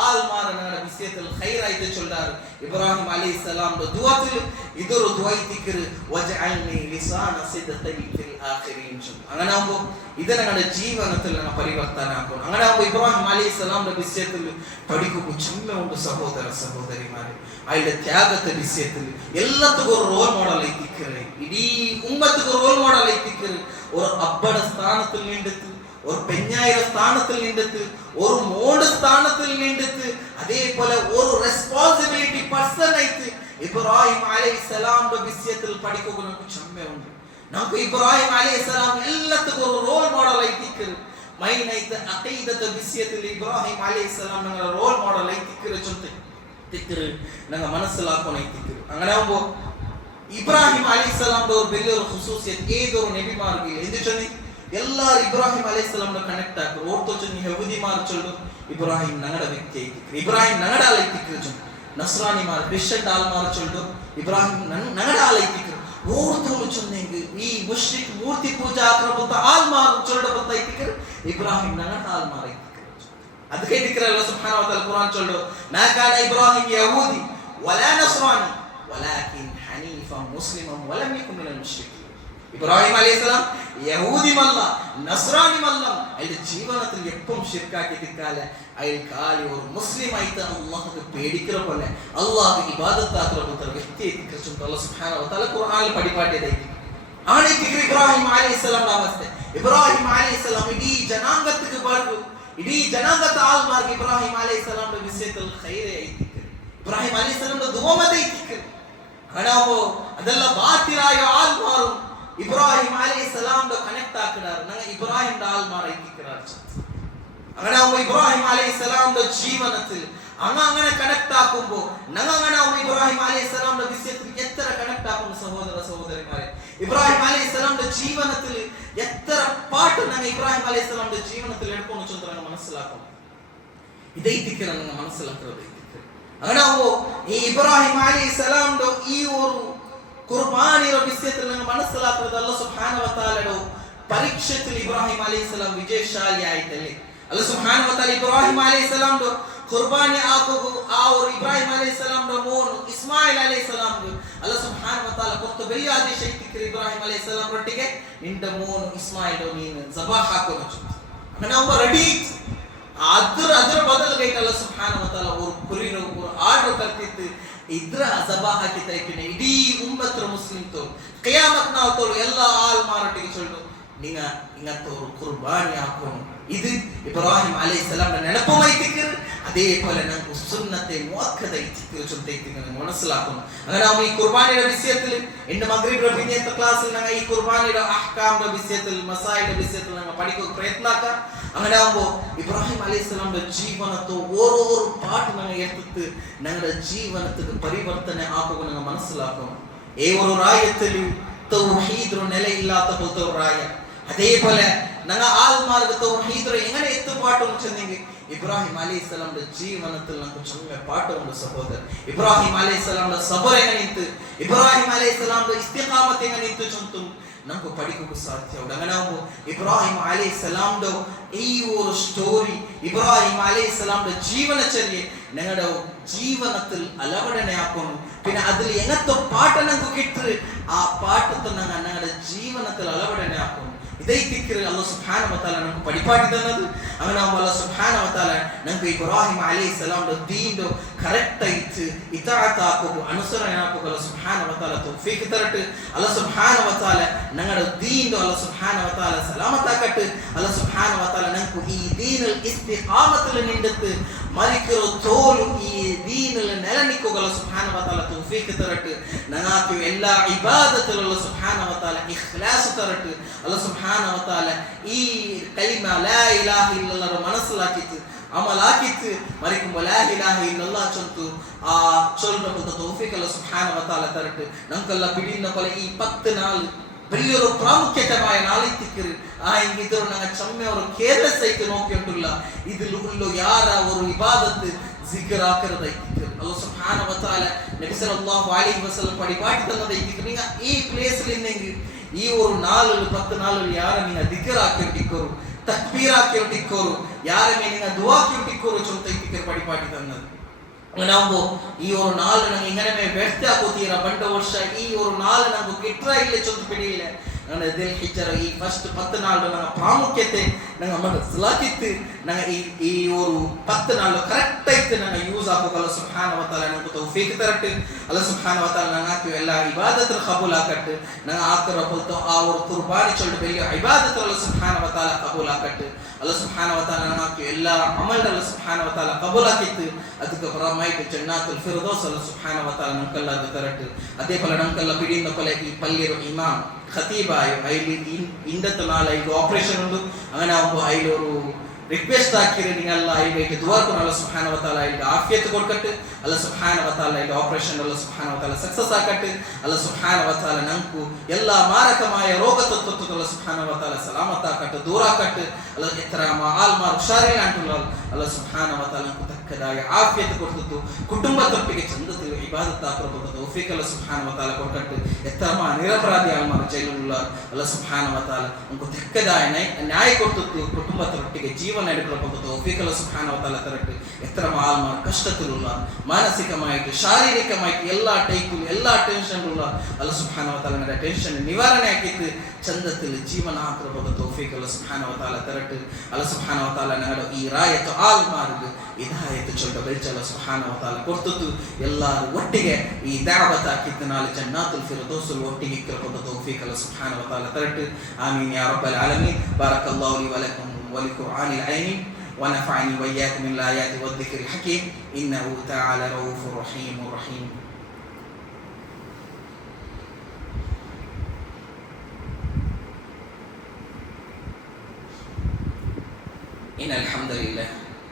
ആൾമാർ ഞങ്ങളുടെ വിഷയത്തിൽ ഖൈറായിട്ട് ചൊല്ലാറ് ഇബ്രാഹിം അലൈഹിസ്സലാമിന്റെ ദുആത്തിൽ ഇതൊരു ദുആയിത്തിക്കർ വജഅൽനി ലിസാന സിദ്ഖിൻ ഫിൽ ആഖിരീൻ അങ്ങനെ ആവുമ്പോൾ ഇത് ഞങ്ങളുടെ ജീവനത്തിൽ ഞങ്ങൾ പരിവർത്തനാക്കണം അങ്ങനെ ആവുമ്പോൾ ഇബ്രാഹിം അലൈഹിസ്സലാമിന്റെ വിഷയത്തിൽ പഠിക്കുക ചുമ്മുണ്ട് സഹോദര സഹോദരിമാരെ അതിന്റെ ത്യാഗത്തെ വിഷയത്തിൽ എല്ലാത്തുക്കും ഒരു റോൾ മോഡൽ എത്തിക്കറ് ഇടീ ഉമ്മത്തുക്ക് റോൾ മോഡൽ എത്തിക്കറ് ഒരു അബ്ബയുടെ സ്ഥാനത്തിൽ നീണ്ടെത്ത് ഒരു പെഞ്ഞായിര സ്ഥാനത്തിൽ നീണ്ടെത്ത് ഒരു മോഡ് സ്ഥാനത്തിൽ നീണ്ടെത്ത് അതേപോലെ ഒരു റെസ്പോൺസിബിലിറ്റി പേഴ്സൺ ആയിട്ട് ഇബ്രാഹിം അലൈഹിസ്സലാമിന്റെ വിഷയത്തിൽ പഠിക്കുക നമുക്ക് ചുമ്മുണ്ട് നമുക്ക് ഇബ്രാഹിം അലൈഹിസ്സലാം എല്ലാത്തുക്കും ഒരു റോൾ മോഡൽ എത്തിക്കറ് മൈനൈത്തെ അഖീദത്തെ വിഷയത്തിൽ ഇബ്രാഹിം അലൈഹിസ്സലാം ഞങ്ങളുടെ റോൾ മോഡൽ എത്തിക്കറ് ചൊല്ല് ഞങ്ങൾ മനസ്സിലാക്കണം എത്തിക്കറ് അങ്ങനെ ആവുമ്പോൾ ഇബ്രാഹിം അലൈഹിസ്സലാമിന്റെ ഒരു വലിയൊരു ഖുസൂസിയത്ത് ഏതൊരു നബിമാർക്കില്ല എന്ത് ചൊല്ലി എല്ലാരും ഇബ്രാഹിം അലൈഹിസ്സലാമിന്റെ കണക്ട് ആക്കും ഓർത്തോ ചൊല്ലി യഹൂദിമാർ ചൊല്ലും ഇബ്രാഹിം ഞങ്ങളുടെ വ്യക്തി എത്തിക്കറ് ഇബ്രാഹിം ഞങ്ങളുടെ ആൾ എത്തിക്കറ് ചൊല്ലും നസ്രാനിമാർ ക്രിസ്ത്യൻ ആൾമാർ ചൊല്ലും ഇബ്രാഹിം ഞങ്ങളുടെ ആൾ എത്തിക്കറ് ഓർത്തോളു ചൊന്നെങ്കിൽ ഈ മുശ്രിക് മൂർത്തി പൂജ ആക്രമത്തെ ആൾമാർ ചൊല്ലപ്പെട്ട എത്തിക്കറ് ഇബ്രാഹിം ഞങ്ങളുടെ ആൾമാർ എത്തിക്കറ് അത് കേട്ടിക്കറല്ലോ സുബ്ഹാനഹു വ തആല ഖുർആൻ ചൊല്ലു മാ കാന ഇബ്രാഹിം യഹൂദി വലാ നസ്രാനി വലാകിൻ ഹനീഫൻ മുസ്ലിമൻ വലം യകുൻ മിനൽ മുശ്രികീൻ ഇബ്രാഹിം അലൈഹിസ്സലാം യഹൂദിമല്ല നസ്രാനിമല്ല അയാളുടെ ജീവിതത്തിൽ എപ്പം ശിർക്കാക്കി തിക്കാലെ അയാൾ കാലി ഒരു മുസ്ലിം ആയിട്ട് അള്ളാഹുക്ക് പേടിക്കുന്ന പോലെ അള്ളാഹു ഇബാദത്താക്കുന്ന വ്യക്തി എത്തിക്കും അല്ലാഹു സുബ്ഹാനഹു വ തആല ഖുർആനിൽ പഠിപ്പാട്ടിയതായി ആണ് ഇബ്രാഹിം അലൈഹിസ്സലാമിന്റെ അവസ്ഥ ഇബ്രാഹിം അലൈഹിസ്സലാം ഇടീ ജനാംഗത്തിക്ക് പറഞ്ഞു ഇടീ ജനാംഗത്തെ ആൾമാർക്ക് ഇബ്രാഹിം അലൈഹിസ്സലാമിന്റെ വിഷയത്തിൽ ഖൈറെ എത്തിക്കും ഇബ്രാഹിം അലൈഹിസ്സലാമിന്റെ ദുആമത എത്തിക്കും അങ്ങനാവുമ്പോ അതെല്ലാം ബാത്തിലായ ആൾമാരും ഇബ്രാഹിം അലൈഹിസ്സലാമിന്റെ കണക്ട് ആക്കിടാറ് ഞങ്ങൾ ഇബ്രാഹിമിന്റെ ആൾമാർ എത്തിക്കിടാറ് അങ്ങനാവുമ്പോ ഇബ്രാഹിം അലൈഹിസ്സലാമിന്റെ ജീവനത്തിൽ അങ്ങനെ കണക്ട് ആക്കുമ്പോ ഞങ്ങൾ അങ്ങനാവുമ്പോ ഇബ്രാഹിം അലൈഹിസ്സലാമിന്റെ വിഷയത്തിൽ എത്ര കണക്ട് ആക്കുന്നു സഹോദര സഹോദരിമാരെ ഇബ്രാഹിം അലൈഹിസ്സലാമിന്റെ ജീവനത്തിൽ എത്ര പാട്ട് ഞങ്ങൾ ഇബ്രാഹിം അലൈഹിസ്സലാമിന്റെ ജീവനത്തിൽ എടുക്കുന്നു ചൊല്ലുന്ന മനസ്സിലാക്കണം ഇതെത്തിക്കണം നിങ്ങൾ മനസ്സിലാക്കുന്നത് അങ്ങനാവുമ്പോ ഈ ഇബ്രാഹിം അലൈഹിസ്സലാമിന്റെ ഈ ഒരു ഖുർബാനിയുടെ വിഷയത്തിൽ നിങ്ങൾ മനസ്സിലാക്കുന്നത് അല്ലാഹു സുബ്ഹാനഹു വ തആലയുടെ പരീക്ഷത്തിൽ ഇബ്രാഹിം അലൈഹിസ്സലാം വിജയശാലിയായിട്ടല്ലേ അല്ലാഹു സുബ്ഹാനഹു വ തആല ഇബ്രാഹിം അലൈഹിസ്സലാമിന്റെ ഖുർബാനി ആക്കുക ആ ഒരു ഇബ്രാഹിം അലൈഹിസ്സലാമിന്റെ മോൻ ഇസ്മായിൽ അലൈഹിസ്സലാമിಗೆ അല്ലാഹു സുബ്ഹാനഹു വ തആല ಕೊಟ್ಟ വലിയ ಆದೇಶ ಇತ್ತಿಕ್ಕಿರಿ ಇಬ್ರಾಹಿಂ ಅಲೈಹಿಸ್ಸಲಾಂ ರೊಟ್ಟಿಗೆ ನಿಂದ ಮೋನ್ ಇಸ್ಮಾಯಿಲ್ ನೀನು ಜಬಾ ಹಾಕೋನು അങ്ങനെ അവ റെഡി ಅದರ ಬದಲಿಗೆ ಅಲ್ಲಾಹು ಸುಬ್ಹಾನಹು ವ ತಆಲ ഒരു കുരിനോ ഒരു ആർഡർ കർത്തിട്ട് ഇദ്ര സബാ ಹಾಕಿ ತೈಕಿನೆ ಇಡೀ ಉಮ್ಮತ್ರ ಮುಸ್ಲಿಂ ತೋ ഖിയാമത്ത് നാൾ തോ എല്ലാ ആൾമാരട്ടിಗೆ ചൊല്ലു നിങ്ങ ഇങ്ങനത്തെ ഒരു ഖുർബാനി ആക്കണം ഇത് ഇബ്രാഹിം അലൈഹിസ്സലാമിന്റെ നെനപ്പുമായിട്ടിക്ക് അതേപോലെ നമുക്ക് സുന്നത്തെ മുഅക്കദ ഇത്തിക്ക് ചൊല്ലിത്തിക്ക് മനസ്സിലാക്കണം അങ്ങനെ നമ്മൾ ഈ ഖുർബാനിയുടെ വിഷയത്തിൽ ഇന്ന് മഗ്രിബ് പിന്നത്തെ ക്ലാസ്സിൽ ഞങ്ങൾ ഈ ഖുർബാനിയുടെ അഹ്കാമിന്റെ വിഷയത്തിൽ മസായിയുടെ വിഷയത്തിൽ ഞങ്ങൾ പഠിക്കാൻ പ്രയത്നാക്കാം അങ്ങനെ ആവുമ്പോൾ ഇബ്രാഹിം അലൈഹിസ്സലാമിന്റെ ജീവനത്തെ ഓരോ പാട്ട് ഞങ്ങൾ എടുത്തിട്ട് ഞങ്ങളുടെ ജീവനത്തിന് പരിവർത്തന ആക്കുക ഞങ്ങൾ മനസ്സിലാക്കണം ഈ ഒരു റായത്തിൽ തൗഹീദ് നിലയില്ലാത്ത പോലത്തെ ഒരു റായ അതേപോലെ ഞങ്ങൾ ആൾമാർക്ക് തൗഹീദ് എങ്ങനെ എത്തുപാട്ടെന്ന് വെച്ചെങ്കിൽ ഇബ്രാഹിം അലൈഹിസ്സലാമിന്റെ ജീവനത്തിൽ നമുക്ക് ചുമ്മാ പാട്ടുണ്ട് സഹോദരൻ ഇബ്രാഹിം അലൈഹിസ്സലാമിന്റെ സബർ എങ്ങനെ ഇತ್ತು ഇബ്രാഹിം അലൈഹിസ്സലാമിന്റെ ഇസ്തിഖാമത്ത് എങ്ങനെ ഇತ್ತು ചൊല്ലും നമുക്ക് പഠിക്കുക സാധ്യമാണ് അങ്ങനെ ആവുമ്പോൾ ഇബ്രാഹിം അലൈഹിസ്സലാമിന്റെ ഈ ഒരു സ്റ്റോറി ഇബ്രാഹിം അലൈഹിസ്സലാമിന്റെ ജീവനചര്യ ഞങ്ങളുടെ ജീവനത്തിൽ അലവടനയാക്കണം പിന്നെ അതിൽ എങ്ങനത്തെ പാട്ട് ഞങ്ങൾക്ക് കിട്ടുക ആ പാട്ടത്തെ ഞങ്ങളുടെ ജീവനത്തിൽ അലവടനയാക്കണം ಇದೇ ತಿಕ್ಕಿರಿ ಅಲ್ಲಾಹ್ ಸುಬ್ಹಾನಹು ವ ತಆಲ ನಮಗೆ ಪಡಿಪಾಡಿದನದು അങ്ങനെ അല്ലാഹ് സുബ്ഹാനഹു വ തആല നമുക്ക് ഇബ്രാഹിം അലൈഹിസ്സലാമിന്റെ ദീന്റെ കറക്റ്റ് ആയിട്ട് ഇതാഅത്താക്കു അനുസരണയാക്കു അല്ലാഹ് സുബ്ഹാനഹു വ തആല തൗഫീഖ് തരട്ടെ അല്ലാഹ് സുബ്ഹാനഹു വ തആല ഞങ്ങളുടെ ദീന്റെ അല്ലാഹ് സുബ്ഹാനഹു വ തആല സലാമത്താക്കട്ടെ അല്ലാഹ് സുബ്ഹാനഹു വ തആല നമുക്ക് ഈ ദീനിൽ ഇസ്തിഖാമത്തിൽ നിന്നിട്ട് മരിക്കറോ തോലു ഈ ദീനിൽ നിലനിൽക്കുക അല്ലാഹ് സുബ്ഹാനഹു വ തആല തൗഫീഖ് തരട്ടെ ഞങ്ങൾക്ക് എല്ലാ ഇബാദത്തിലും അല്ലാഹ് സുബ്ഹാനഹു വ തആല ഇഖ്ലാസ് തരട്ടെ അല്ലാഹ് സുബ്ഹാനഹു വ തആല ഈ കലിമ ലാ ഇലാഹ ഇല്ലല്ലാഹ് മനസ്സിലാക്കിയിട്ട് അമലാക്കിയിട്ട് മരിക്കുമ്പോൾ ലാ ഇലാഹ ഇല്ലല്ലാഹ് ചൊല്ലുന്നു ആ ചൊല്ലുന്ന തൗഫീഖ് അല്ലാഹ് സുബ്ഹാനഹു വ തആല തരട്ടെ നമുക്കെല്ലാം പിടിയുന്ന പോലെ ഈ 10 നാൾ വലിയൊരു പ്രാമുഖ്യമായ നാളിത്തിക്കറ് ആ ഇതിൽ ഞങ്ങൾ ചമ്മ ഒരു കേർലെസ് ആയിട്ട് നോക്കിയിട്ടുള്ള ഇതിലുള്ള യാര ഒരു ഇബാദത്ത് സിക്റാക്കറതായിട്ട് അല്ലാഹു സുബ്ഹാനഹു വ തആല നബി സല്ലല്ലാഹു അലൈഹി വസല്ലം പടിപാടി തന്നതായിട്ട് നിങ്ങൾ ഈ പ്ലേസിൽ ഇന്നെങ്കിൽ ഈ ഒരു 10 നാളുകൾ യാര നിങ്ങൾ ദിക്റാക്കിയിട്ടിക്കോರು തക്ബീറാക്കിയിട്ടിക്കോರು യാര നിങ്ങൾ ദുആക്കിയിട്ടിക്കോರು ചൊല്ലുತ್ತಿക്കർ പടിപാടി തന്നത് ನಾವು ಈ ಒಂದು ನಾಲ್ ನಂಗೆ ಇಂಗನೇ ವ್ಯರ್ಥ ಆಗೋತೀರ ಬಂಡ ವರ್ಷ ಈ ಒಂದು ನಾಲ್ ನಂಗೆ ಕಿಟ್ರ ಇಲ್ಲ ಚೊಂದು ಪಿಡಿಯಿಲ್ಲ ನನ್ನ ದಿಲ್ ಹಿಚ್ಚರ ಈ ಫಸ್ಟ್ 10 ನಾಲ್ ನನ್ನ ಪ್ರಾಮುಖ್ಯತೆ ನಂಗೆ ಮನಸ್ಸಲಾಗಿತ್ತು ನಂಗೆ ಈ ಒಂದು 10 ನಾಲ್ ಕರೆಕ್ಟ್ ಆಯ್ತು ನಂಗೆ ಯೂಸ್ ಆಗೋಲ್ಲ ಸುಬ್ಹಾನಹು ವ ತಆಲ ನಂಗೆ ತೌಫೀಕ್ ತರಟ್ಟಿ ಅಲ್ಲಾಹ್ ಸುಬ್ಹಾನಹು ವ ತಆಲ ನಂಗೆ ಎಲ್ಲ ಇಬಾದತ್ ಕಬೂಲ್ ಆಕಟ್ಟಿ ನಂಗೆ ಆಕರ ಬಲ್ತ ಆ ಒಂದು ಕುರ್ಬಾನಿ ಚೊಲ್ಲು ಬೆಲೆ ಇಬಾದತ್ ಅಲ್ಲಾಹ್ ಸುಬ್ಹಾನಹು ವ ತಆಲ ಕಬೂಲ್ ಆಕಟ್ಟಿ ಅಲ್ಲಾಹ್ ಸುಬ್ಹಾನಹು ವ ತಆಲ ನಂಗೆ ಎಲ್ಲ ಅಮಲ್ ಅಲ್ಲಾಹ್ ಸುಬ್ಹಾನಹು ವ ತಆಲ ಕಬೂಲ್ ಆಕಿತ್ತು ಅದಕ್ಕೆ ಪರಮಾಯಿತು ಜನ್ನಾತುಲ್ ಫಿರ್ದೌಸ್ ಅಲ್ಲಾಹ್ ಸುಬ್ಹಾನಹು ವ ತಆಲ ನಂಗೆಲ್ಲ ತರಟ್ಟಿ ಅದೇ ಫಲ ನಂಗೆಲ್ಲ ಬಿಡಿನ ಕೊಲೆ ಈ ಪಲ್ಲಿರು ಇಮಾಮ್ ഖതീബായോ അതിൽ ഇന്നത്തെ നാളെ അതിൽ ഓപ്പറേഷൻ ഉണ്ട് അങ്ങനെ ആകുമ്പോൾ അതിലൊരു റിക്വസ്റ്റ് ആക്കിയത് നിങ്ങൾ അതിലേക്ക് ദുആക്കും അല്ലാഹ് സുബ്ഹാനഹു വ തആല അതിൽ ആഫിയത്ത് കൊടുക്കട്ടെ അല്ലാഹ് സുബ്ഹാനഹു വ തആല അതിൽ ഓപ്പറേഷൻ അല്ലാഹ് സുബ്ഹാനഹു വ തആല സക്സസ് ആക്കട്ടെ അല്ലാഹ് സുബ്ഹാനഹു വ തആല നമുക്ക് എല്ലാ മാരകമായ രോഗത്തൊക്കെ അല്ലാഹ് സുബ്ഹാനഹു വ തആല സലാമത്ത് ആക്കട്ടെ ദൂറാക്കട്ടെ അല്ലാഹ് എത്ര ആൾമാർ ഉഷാറിലായിട്ടുള്ള അല്ലാഹ് സുബ്ഹാനഹു വ തആല നമുക്ക് തക്കതായ ആഫിയത്ത് കൊടുത്തു കുടുംബത്തൊട്ടിಗೆ ചന്തത്തിൽ ഇബാദത്ത് ആക്കറಬಹುದು തൗഫീഖ് അല്ലാഹ് സുബ്ഹാനഹു വ തആല കൊടുക്കട്ടെ എത്ര നിരപരാധി ആൾമാർ ജയിലുള്ള അല്ലാഹ് സുബ്ഹാനഹു വ തആല നമുക്ക് തക്കതായ ന്യായ കൊടുത്തു കുടുംബത്തൊട്ടിಗೆ ಜೀವನ എടുക്കಬಹುದು തൗഫീഖ് അല്ലാഹ് സുബ്ഹാനഹു വ തആല തരട്ടെ എത്ര ആൾമാർ കഷ്ടത്തിലുള്ള മാനസികമായിട്ട് ശാരീരികമായിട്ട് എല്ലാ ടൈപ്പിലും എല്ലാ ടെൻഷനുള്ള അല്ലാഹ് സുബ്ഹാനഹു വ തആല ടെൻഷൻ നിവാരണ ആക്കിയിട്ട് ചന്തത്തിൽ ಜೀವನ ആക്കറಬಹುದು തൗഫീഖ് അല്ലാഹ് സുബ്ഹാനഹു വ തആല തരട്ടെ അല്ലാഹ് സുബ്ഹാനഹു വ തആല ഞങ്ങളുടെ ഈ ರಾಯತ್ ಆಲ್ಮಾರ್ಗೆ ಹಿದಾಯತ್ ಚೊಲ್ಟ ಬೆಳ್ಚ ಅല്ലാഹ್ ಸುಬ್ಹಾನಹು ವ ತಆಲ ಕೊಡ್ತು ಎಲ್ಲರೂ ಒಟ್ಟಿಗೆ ಈ ದಾವತ್ ಹಾಕಿದ್ದು ನಾಳೆ ಜನ್ನಾತುಲ್ ಫಿರ್ದೌಸ್ ಒಟ್ಟಿಗೆ ಇಕ್ಕರಬಹುದು ತೌಫೀಖ್ ಅല്ലാഹ್ ಸುಬ್ಹಾನಹು ವ ತಆಲ ತರಟ್ಟಿ ಆಮೀನ್ ಯಾ ರಬ್ಬಲ್ ಆಲಮೀನ್ ಬಾರಕಲ್ಲಾಹು ಲೀ ವ ಲಕುಂ ولقرآن العين ونفعني وإياكم من الآيات والذكر الحكيم إنه تعالى رؤوف رحيم رحيم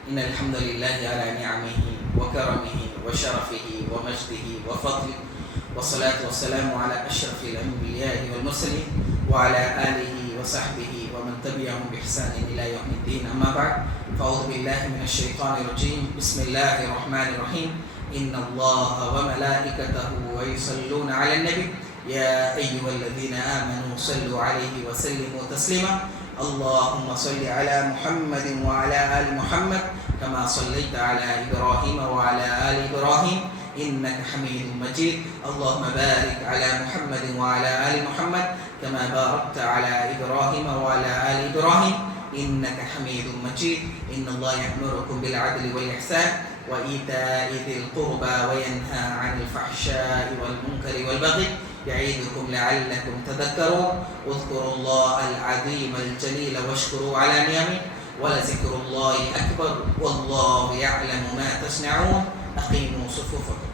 إن الحمد لله على نعمه وكرمه وشرفه ومجده وفضله والصلاة والسلام على أشرف الأنبياء والمرسلين وعلى آله وصحبه ومن تبعهم بإحسان إلى يوم الدين أما بعد فأعوذ بالله من الشيطان الرجيم بسم الله الرحمن الرحيم إن الله وملائكته يصلون على النبي يا أيها الذين آمنوا صلوا عليه وسلموا تسليما اللهم صل على محمد وعلى آل محمد كما صليت على إبراهيم وعلى آل إبراهيم إنك حميد مجيد اللهم بارك على محمد وعلى آل محمد كما باركت على إبراهيم وعلى آل إبراهيم إنك حميد مجيد إن الله يأمركم بالعدل والإحسان وإيتاء ذي القربى وينهى عن الفحشاء والمنكر والبغي يعظكم لعلكم تذكرون اذكروا الله العظيم الجليل واشكروا على نعمه ولذكر الله أكبر والله يعلم ما تصنعون أقيموا صفوفكم